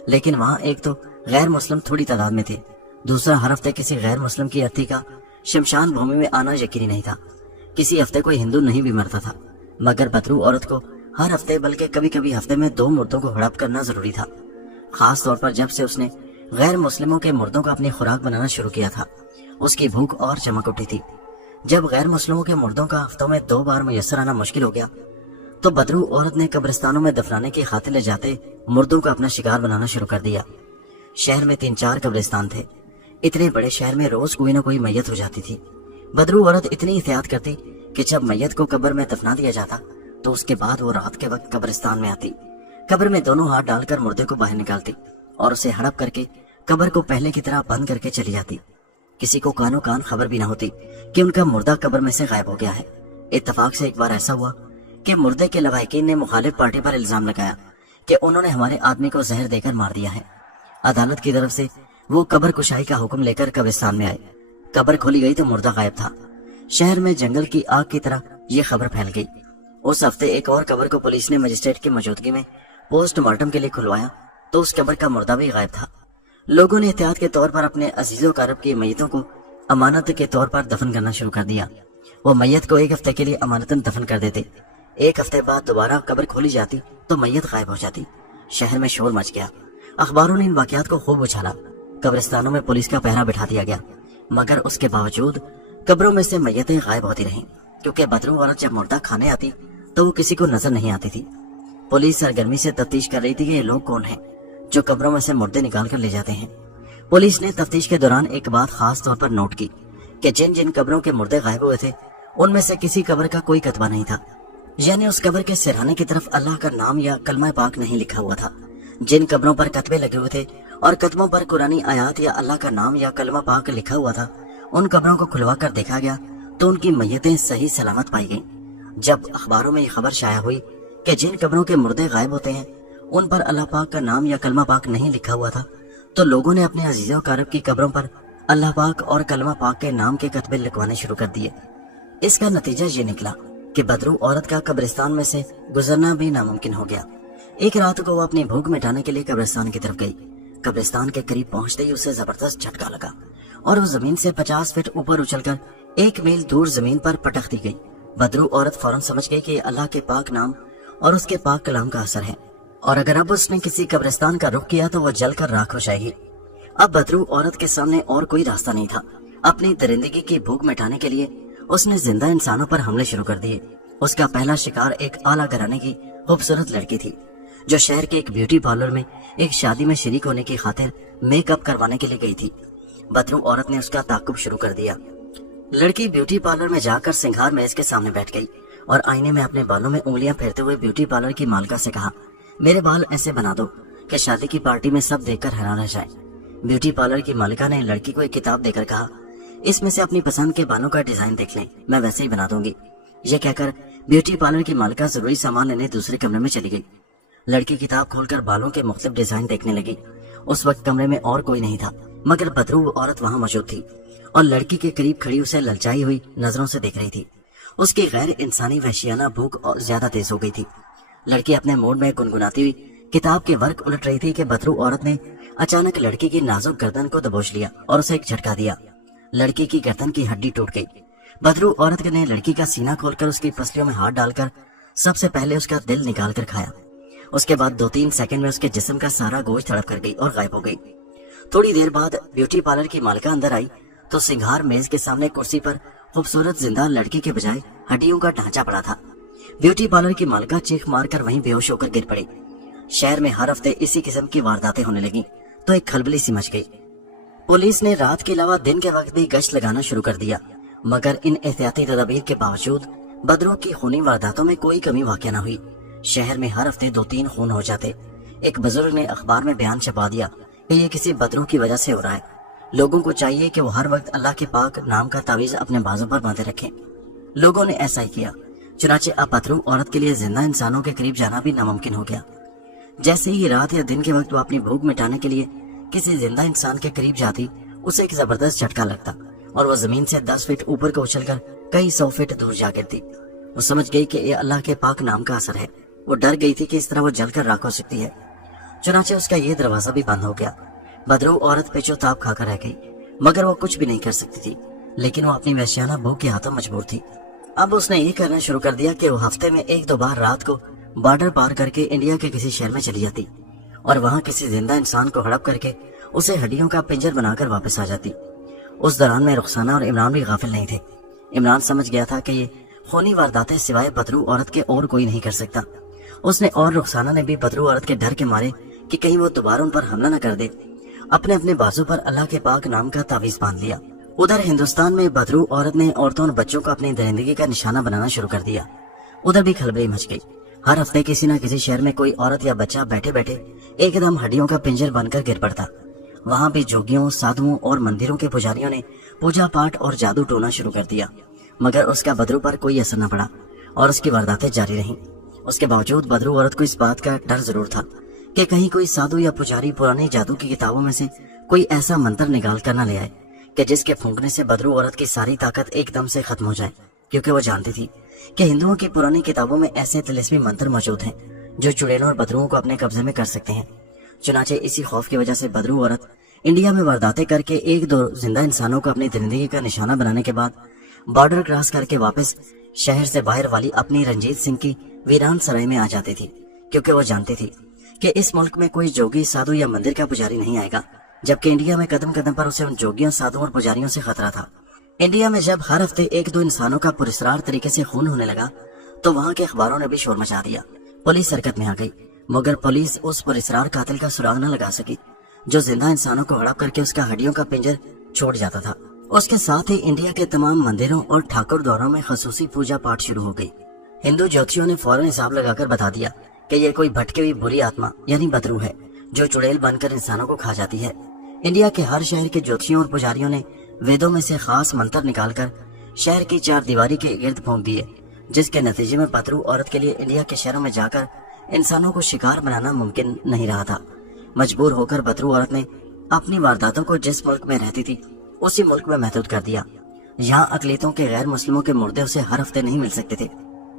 लेकिन वहाँ एक तो गैर मुस्लिम थोड़ी तादाद में थे, दूसरा हर हफ्ते किसी गैर मुस्लिम की अर्थी का शमशान भूमि में आना यकीनी नहीं था। किसी हफ्ते कोई हिंदू नहीं भी मरता था, मगर बदरू औरत को हर हफ्ते बल्कि कभी कभी हफ्ते में 2 मुर्दों को हड़प करना जरूरी था। खास तौर पर जब से उसने गैर मुस्लिमों के मुर्दों को अपनी खुराक बनाना शुरू किया था, उसकी भूख और चमक उठी थी। जब गैर मुस्लिमों के मुर्दों का हफ्तों में 2 बार मुयस्सर आना मुश्किल हो गया, तो बदरू औरत ने कब्रिस्तानों में दफनाने की खातिर ले जाते मुर्दों को अपना शिकार बनाना शुरू कर दिया। शहर में 3-4 कब्रिस्तान थे। इतने बड़े शहर में रोज कोई न कोई मैयत हो जाती थी। बदरू औरत इतनी एहतियात करती कि जब मैयत को कब्र में दफना दिया जाता तो उसके बाद वो रात के वक्त कब्रिस्तान में आती, कब्र में दोनों हाथ डालकर मुर्दे को बाहर निकालती और उसे हड़प करके कब्र को पहले की तरह बंद करके चली जाती। किसी को कानो कान खबर भी न होती कि उनका मुर्दा कब्र में से गायब हो गया है। इत्तेफाक से एक बार ऐसा हुआ कि मुर्दे के लवाहिकीन ने मुखालिफ पार्टी पर इल्जाम लगाया कि उन्होंने हमारे आदमी को जहर देकर मार दिया है। अदालत की तरफ से वो कब्र कुशाई का हुक्म लेकर कब्रिस्तान में आए। कब्र खोली गई तो मुर्दा गायब था। शहर में जंगल की आग की तरह ये खबर फैल गई। उस हफ्ते एक और कब्र को पुलिस ने मजिस्ट्रेट की मौजूदगी में पोस्टमार्टम के लिए खुलवाया तो उस कब्र का मुर्दा भी गायब था। लोगों ने एहतियात के तौर पर अपने अजीजों कारब की मैयतों को अमानत के तौर पर दफन करना शुरू कर दिया। वो मैयत को 1 हफ्ते के लिए अमानतन दफन कर देते। 1 हफ्ते बाद दोबारा कब्र खोली जाती तो मैयत गायब हो जाती। शहर में शोर मच गया। अखबारों ने इन वाकयात को खूब उछाला। कब्रिस्तानों में पुलिस का पहरा बिठा दिया गया, मगर उसके बावजूद कब्रों में से मैयतें गायब होती रहीं, क्योंकि बदरू औरत जब मुर्दा खाने आती तो वो किसी को नजर नहीं आती थी। पुलिस सरगर्मी से तफ्तीश कर रही थी कि ये लोग कौन हैं जो कब्रों में से मुर्दे निकाल कर ले जाते हैं। पुलिस ने तफ्तीश के दौरान एक बात खास तौर पर नोट की कि जिन जिन कब्रों के मुर्दे गायब हुए थे उनमें से किसी कब्र का कोई कतबा नहीं था, यानी उस कब्र के सिरहाने की तरफ अल्लाह का नाम या कलमा पाक नहीं लिखा हुआ था। जिन कब्रों पर कतबे लगे हुए थे और कदमों पर कुरानी आयात या अल्लाह का नाम या कलमा पाक लिखा हुआ था, उन कब्रों को खुलवा कर देखा गया तो उनकी मैयतें सही सलामत पाई गईं। जब अखबारों में यह खबर शाया हुई कि जिन कब्रों के मुर्दे गायब होते हैं उन पर अल्लाह पाक का नाम या कलमा पाक नहीं लिखा हुआ था, तो लोगों ने अपने अजीज़ों कारब की कब्रों पर अल्लाह पाक और कलमा पाक के नाम के कतबे लिखवाने शुरू कर दिए। इसका नतीजा ये निकला कि बदरू औरत का कब्रिस्तान में से गुजरना भी नामुमकिन हो गया। एक रात को वो अपनी भूख मिटाने के लिए कब्रिस्तान की तरफ गई। कब्रिस्तान के करीब पहुंचते ही उसे जबरदस्त झटका लगा और वो जमीन से 50 फीट ऊपर उछलकर 1 मील दूर जमीन पर पटक दी गई। बदरू औरत फौरन समझ गई कि ये अल्लाह के पाक नाम और उसके पाक कलाम का असर है, और अगर अब उसने किसी कब्रिस्तान का रुख किया तो वो जलकर राख हो जाएगी। अब बदरू औरत के सामने और कोई रास्ता नहीं था। अपनी दरिंदगी की भूख मिटाने के लिए उसने जिंदा इंसानों पर हमले शुरू कर दिए। उसका पहला शिकार एक आला घराने की खूबसूरत लड़की थी, जो शहर के एक ब्यूटी पार्लर में एक शादी में शरीक होने की खातिर मेकअप करवाने के लिए गई थी। बदरू औरत ने उसका ताकुब शुरू कर दिया। लड़की ब्यूटी पार्लर में जाकर सिंगार मेज के सामने बैठ गई और आईने में अपने बालों में उंगलियां फेरते हुए ब्यूटी पार्लर की मालिका से कहा, मेरे बाल ऐसे बना दो कि शादी की पार्टी में सब देखकर हैरान रह जाए। ब्यूटी पार्लर की मालिका ने लड़की को एक किताब देकर कहा, इसमें से अपनी पसंद के बालों का डिजाइन देख लें, मैं वैसे ही बना दूंगी। यह कहकर ब्यूटी पार्लर की मालिका जरूरी सामान लेने दूसरे कमरे में चली गई। लड़की किताब खोलकर बालों के मुख्तलिफ डिजाइन देखने लगी। उस वक्त कमरे में और कोई नहीं था, मगर बदरू औरत वहां मौजूद थी और लड़की के करीब खड़ी उसे ललचाई हुई नजरों से देख रही थी। उसकी गैर इंसानी वहशियाना भूख और ज्यादा तेज हो गई थी। लड़की अपने मूड में गुनगुनाती हुई किताब के वर्क उलट रही थी कि बदरू औरत ने अचानक लड़की की नाजुक गर्दन को दबोच लिया और उसे एक झटका दिया। लड़की की गर्दन की हड्डी टूट गई। बदरू औरत ने लड़की का सीना खोलकर उसकी पसलियों में हाथ डालकर सबसे पहले उसका दिल निकाल कर खाया। उसके बाद 2-3 सेकंड में उसके जिस्म का सारा गोश्त तड़प कर गई और गायब हो गई। थोड़ी देर बाद ब्यूटी पार्लर की मालिका अंदर आई तो सिंगार मेज के सामने कुर्सी पर खूबसूरत जिंदा लड़की के बजाय हड्डियों का ढांचा पड़ा था। ब्यूटी पार्लर की मालिका चीख मारकर वहीं बेहोश होकर गिर पड़ी। शहर में हर हफ्ते इसी किस्म की वारदातें होने लगी तो एक खलबली सी मच गई। पुलिस ने रात के अलावा दिन के वक्त भी गश्त लगाना शुरू कर दिया, मगर इन एहतियाती तदबीर के बावजूद बदरू की खूनी वारदातों में कोई कमी वाक़या न हुई। शहर में हर हफ्ते 2-3 खून हो जाते। एक बुजुर्ग ने अखबार में बयान छपा दिया कि ये किसी बदरू की वजह से हो रहा है। लोगों को चाहिए कि वो हर वक्त अल्लाह के पाक नाम का तावीज अपने बाजू पर बांधे रखें। लोगों ने ऐसा ही किया। चुनाचे अब बदरू औरत के लिए जिंदा इंसानों के करीब जाना भी नामुमकिन हो गया। जैसे ही रात या दिन के वक्त वो अपनी भूख मिटाने के लिए किसी जिंदा इंसान के करीब जाती, उसे एक जबरदस्त झटका लगता और वो जमीन से 10 फीट ऊपर को उछलकर कई 100 फीट दूर जा गिरती। वो समझ गई कि ये अल्लाह के पाक नाम का असर है। वो डर गई थी कि इस तरह वो जलकर राख हो सकती है। चुनाचे उसका ये दरवाजा भी बंद हो गया। बदरू औरत पेचोताप खाकर रह गई, मगर वो कुछ भी नहीं कर सकती थी, लेकिन वो अपनी वहशियाना भूख के हाथों मजबूर थी। अब उसने ये करना शुरू कर दिया कि वो हफ्ते में 1-2 बार रात को बॉर्डर पार करके इंडिया के किसी शहर में चली जाती और वहां किसी जिंदा इंसान को हड़प करके उसे हड्डियों का पिंजर बनाकर वापस आ जाती। उस दौरान में रुखसाना और इमरान भी गाफिल नहीं थे। इमरान समझ गया था कि ये खूनी वारदातें सिवाय बदरू औरत के और कोई नहीं कर सकता। उसने और रुखसाना ने भी बदरू औरत के डर के मारे कि कहीं वो दोबारा उन पर हमला न कर दे, अपने अपने बाजू पर अल्लाह के पाक नाम का तावीज बांध लिया। उधर हिंदुस्तान में बदरू औरत ने औरतों और बच्चों को अपनी दरिंदगी का निशाना बनाना शुरू कर दिया। उधर भी खलबली मच गई। हर हफ्ते किसी न किसी शहर में कोई औरत या बच्चा बैठे बैठे एकदम हड्डियों का पिंजर बनकर गिर पड़ता। वहां भी जोगियों, साधुओं और मंदिरों के पुजारियों ने पूजा पाठ और जादू टोना शुरू कर दिया, मगर उसका बदरू पर कोई असर न पड़ा और उसकी वारदातें जारी रहीं। उसके बावजूद बदरू औरत को इस बात का डर जरूर था कि कहीं कोई साधु या पुजारी पुरानी जादू की किताबों में से कोई ऐसा मंत्र निकाल कर न ले आए कि जिसके फूंकने से बदरू औरत की सारी ताकत एकदम से खत्म हो जाए, क्योंकि वो जानती थी कि हिंदुओं की पुरानी किताबों में ऐसे तिलिस्मी मंत्र मौजूद हैं जो चुड़ैलों और बदरुओं को अपने कब्जे में कर सकते हैं। चुनाचे इसी खौफ की वजह से बदरू औरत इंडिया में वारदातें करके 1-2 जिंदा इंसानों को अपनी जिंदगी का निशाना बनाने के बाद बॉर्डर क्रॉस करके वापस शहर से बाहर वाली अपनी रंजीत सिंह की वीरान सराय में आ जाती थी, क्योंकि वो जानती थी कि इस मुल्क में कोई जोगी, साधु या मंदिर का पुजारी नहीं आएगा, जबकि इंडिया में कदम कदम पर उसे उन जोगियों, साधुओं और पुजारियों से खतरा था। इंडिया में जब हर हफ्ते 1-2 इंसानों का पुरस्कार तरीके से खून होने लगा तो वहाँ के अखबारों ने भी शोर मचा दिया। पुलिस हरकत में आ गई, मगर पुलिस उस पुरस्कार कातिल का सुराग न लगा सकी जो जिंदा इंसानों को हड़प करके उसका हड्डियों का पिंजर छोड़ जाता था। उसके साथ ही इंडिया के तमाम मंदिरों और ठाकुर द्वारों में खसूसी पूजा पाठ शुरू हो गई। हिंदू ज्योतिषियों ने फौरन हिसाब लगाकर बता दिया कि यह कोई भटकी हुई बुरी आत्मा यानी बदरू है जो चुड़ैल बनकर इंसानों को खा जाती है। इंडिया के हर शहर के ज्योतिषियों और पुजारियों ने वेदों में से खास मंत्र निकालकर शहर की 4 दीवारी के इर्द फूंक दिए, जिसके नतीजे में बदरू औरत के लिए इंडिया के शहरों में जाकर इंसानों को शिकार बनाना मुमकिन नहीं रहा था। मजबूर होकर बदरू औरत ने अपनी वारदातों को जिस मुल्क में रहती थी उसी मुल्क में महदूद कर दिया। यहाँ अकलीतों के गैर मुस्लिमों के मुर्दे उसे हर हफ्ते नहीं मिल सकते थे।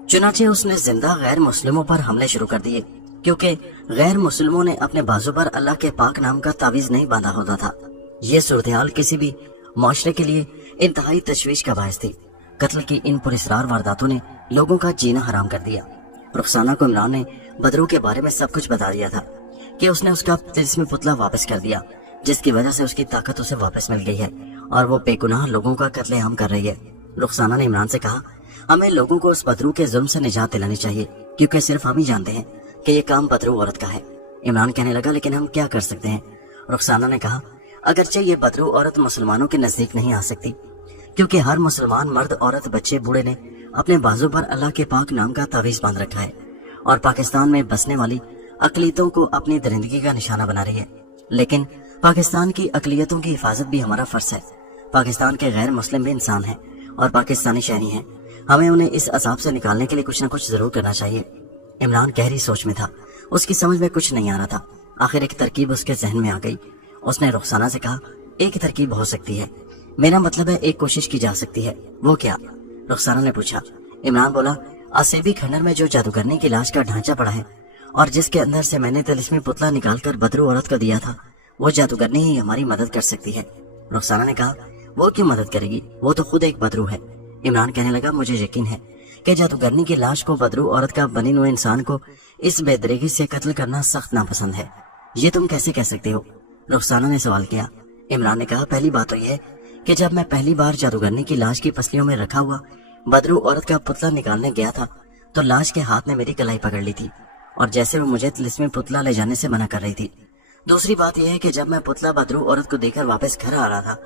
चुनाचे उसने जिंदा गैर मुस्लिमों पर हमले शुरू कर दिए, क्योंकि गैर मुस्लिमों ने अपने बाजू पर अल्लाह के पाक नाम का तावीज नहीं बांधा होता था। ये सूरत-ए-हाल किसी भी माशरे के लिए इंतहाई तशवीश का बायस थी। कत्ल की इन पुरस्रार वारदातों ने लोगों का जीना हराम कर दिया। रुखसाना को इमरान ने बदरू के बारे में सब कुछ बता दिया था कि उसने उसका तिलिस्मी पुतला वापस कर दिया, जिसकी वजह से उसकी ताकत उसे वापस मिल गई है और वो बेगुनाह लोगों का कत्लेआम कर रही है। रुखसाना ने इमरान से कहा, हमें लोगों को उस बदरू के जुल्म से निजात दिलानी चाहिए, क्योंकि सिर्फ हम ही जानते हैं कि ये काम बदरू औरत का है। इमरान कहने लगा, लेकिन हम क्या कर सकते हैं? रुखसाना ने कहा, अगरचे ये बदरू औरत मुसलमानों के नजदीक नहीं आ सकती, क्योंकि हर मुसलमान मर्द, औरत, बच्चे, बूढ़े ने अपने बाजू पर अल्लाह के पाक नाम का तावीज बांध रखा है और पाकिस्तान में बसने वाली अकलीतों को अपनी दरिंदगी का निशाना बना रही है। लेकिन पाकिस्तान की अकलियतों की हिफाजत भी हमारा फर्ज है। पाकिस्तान के गैर मुस्लिम भी इंसान हैं और पाकिस्तानी शहरी हैं। हमें उन्हें इस अजाब से निकालने के लिए कुछ न कुछ जरूर करना चाहिए। इमरान गहरी सोच में था, उसकी समझ में कुछ नहीं आ रहा था। आखिर एक तरकीब उसके जहन में आ गई। उसने रुखसाना से कहा, एक तरकीब हो सकती है, मेरा मतलब है एक कोशिश की जा सकती है। वो क्या? रुखसाना ने पूछा। इमरान बोला, आसेबी खंडर में जो जादूगरनी की लाश का ढांचा पड़ा है और जिसके अंदर से मैंने तिलिस्मी पुतला निकालकर बदरू औरत को दिया था, वो जादूगरनी ही हमारी मदद कर सकती है। रुखसाना ने कहा, वो क्यों मदद करेगी? वो तो खुद एक बदरू है। इमरान कहने लगा, मुझे यकीन है कि जादूगरनी की लाश को बदरू औरत का बनी हुए इंसान को इस बेदरेगी से कत्ल करना सख्त नापसंद है। ये तुम कैसे कह सकते हो? रुखसाना ने सवाल किया। इमरान ने कहा, पहली बात तो यह है कि जब मैं पहली बार जादूगरनी की लाश की पसलियों में रखा हुआ बदरू औरत का पुतला निकालने गया था तो लाश के हाथ ने मेरी कलाई पकड़ ली थी और जैसे वो मुझे तिलिस्मी पुतला ले जाने से मना कर रही थी। दूसरी बात यह है कि जब मैं पुतला बदरू औरत को देकर वापस घर आ रहा था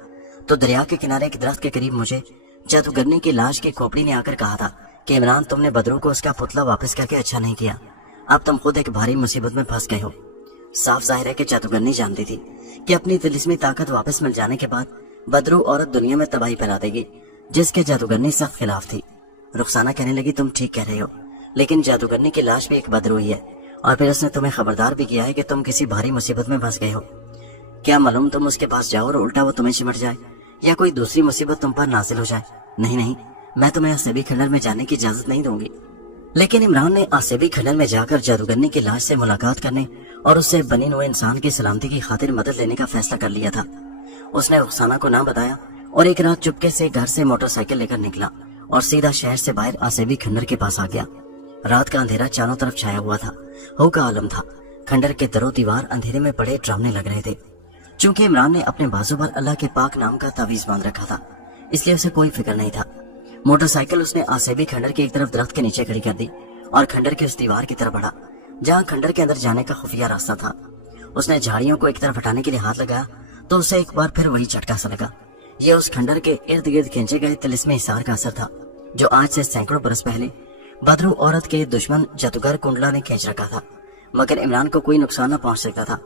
तो दरिया के किनारे एक दरख्त के करीब मुझे जादूगरनी की लाश की खोपड़ी ने आकर कहा था कि इमरान, तुमने बदरू को उसका पुतला वापस करके अच्छा नहीं किया, अब तुम खुद एक भारी मुसीबत में फंस गए हो। साफ जाहिर है कि जादूगरनी जानती थी कि अपनी तिलिस्मी ताकत वापस मिल जाने के बाद बदरू औरत दुनिया में तबाही फैला देगी, जिसके जादूगरनी सख्त खिलाफ थी। रुखसाना कहने लगी, तुम ठीक कह रहे हो, लेकिन जादूगरनी की लाश भी एक बदरू ही है और फिर उसने तुम्हें खबरदार भी किया है कि तुम किसी भारी मुसीबत में फंस गए हो। क्या मालूम तुम उसके पास जाओ और उल्टा वो तुम्हें सिमट जाए या कोई दूसरी मुसीबत तुम पर नाजिल हो जाए। नहीं नहीं, मैं तुम्हें आसेबी खंडर में जाने की इजाजत नहीं दूंगी। लेकिन इमरान ने आसेबी खंडर में जाकर जादूगरनी की लाश से मुलाकात करने और उससे बनी हुए इंसान की सलामती की खातिर मदद लेने का फैसला कर लिया था। उसने रुखसाना को ना बताया और एक रात चुपके से घर से मोटरसाइकिल लेकर निकला और सीधा शहर से बाहर आसेबी खंडर के पास आ गया। रात का अंधेरा चारों तरफ छाया हुआ था, हो का आलम था। खंडर के दरो दीवार अंधेरे में बड़े डरावने लग रहे थे। चूंकि इमरान ने अपने बाजू पर अल्लाह के पाक नाम का तावीज बांध रखा था, इसलिए उसे कोई फिक्र नहीं था। मोटरसाइकिल उसने आसेबी खंडर की एक तरफ दरख्त के नीचे खड़ी कर दी और खंडर की उस दीवार की तरफ बढ़ा जहाँ खंडर के अंदर जाने का खुफिया रास्ता था। उसने झाड़ियों को एक तरफ हटाने के लिए हाथ लगाया तो उसे एक बार फिर वही झटका सा लगा। यह उस खंडर के इर्द गिर्द खींचे गए तिलिस्मी हिसार का असर था, जो आज से सैकड़ों बरस पहले बदरू औरत के दुश्मन जादूगर कुंडला ने खींच रखा था। मगर इमरान को कोई नुकसान न पहुंच सकता था,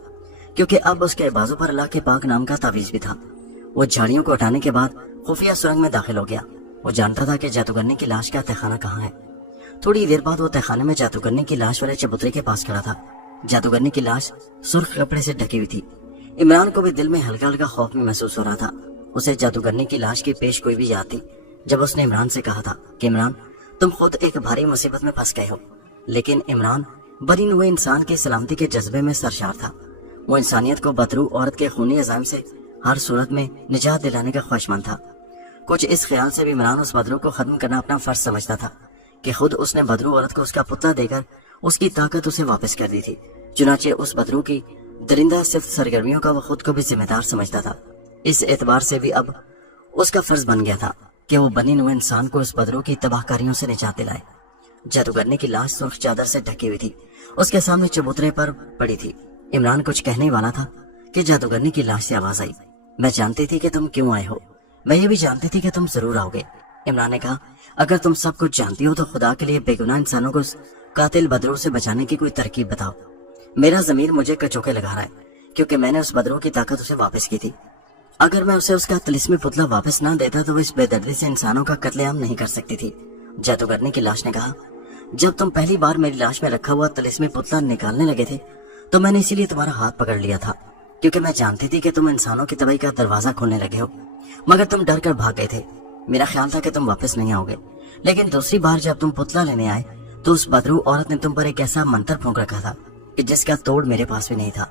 क्योंकि अब उसके बाजू पर अल्लाह के पाक नाम का तावीज भी था। वो झाड़ियों को हटाने के बाद खुफिया सुरंग में दाखिल हो गया। वो जानता था कि जादूगरनी की लाश का तहखाना कहाँ है। थोड़ी देर बाद वो तहखाने में जादूगरनी की लाश वाले चबूतरे के पास खड़ा था। जादूगरनी की लाश सुर्ख कपड़े से ढकी हुई थी। इमरान को भी दिल में हल्का हल्का खौफ भी महसूस हो रहा था। उसे जादूगरनी की लाश की पेश कोई भी याद थी जब उसने इमरान से कहा था कि इमरान, तुम खुद एक भारी मुसीबत में फंस गए हो। लेकिन इमरान बनी हुए इंसान की सलामती के जज्बे में सरशार था। वो इंसानियत को बदरू औरत के खूनी अज़ाइम से हर सूरत में निजात दिलाने का ख्वाहिशमंद था। कुछ इस ख्याल से भी इमरान उस बदरू को खत्म करना अपना फर्ज समझता था कि खुद उसने बदरू औरत को उसका पुतला देकर उसकी ताकत उसे वापस कर दी थी। चुनाचे उस बदरू की दरिंदा सिर्फ सरगर्मियों का वो खुद को भी जिम्मेदार समझता था। इस एतबार से भी अब उसका फर्ज बन गया था कि वो बनी हुए इंसान को उस बदरू की तबाहकारियों से निजात दिलाए। जादूगरनी की लाश सुर्ख चादर से ढकी हुई थी, उसके सामने चबूतरे पर पड़ी थी। इमरान कुछ कहने वाला था कि जादूगरनी की लाश से आवाज आई, मैं जानती थी कि तुम क्यों आए हो, मैं ये भी जानती थी कि तुम जरूर आओगे। इमरान ने कहा, अगर तुम सब कुछ जानती हो तो खुदा के लिए बेगुनाह इंसानों को कातिल बदरू से बचाने की कोई तरकीब बताओ। मेरा जमीर मुझे कचोके लगा रहा है, क्योंकि मैंने उस बदरू की ताकत उसे वापस की थी। अगर मैं उसे उसका तिलिस्मी पुतला वापस ना देता तो वो इस बेदर्दी से इंसानों का कत्लेआम नहीं कर सकती थी। जादूगरनी की लाश ने कहा, जब तुम पहली बार मेरी लाश में रखा हुआ तिलिस्मी पुतला निकालने लगे थे तो मैंने इसीलिए तुम्हारा हाथ पकड़ लिया था। क्योंकि मैं जानती थी कि तुम इंसानों की तबाही का दरवाजा खोलने लगे हो, मगर तुम डर कर भाग गए थे। मेरा ख्याल था कि तुम वापस नहीं आओगे, लेकिन दूसरी बार जब तुम पुतला लेने आए तो उस बदरू औरत ने तुम पर एक ऐसा मंत्र फूंक रखा था कि जिसका तोड़ मेरे पास भी नहीं था।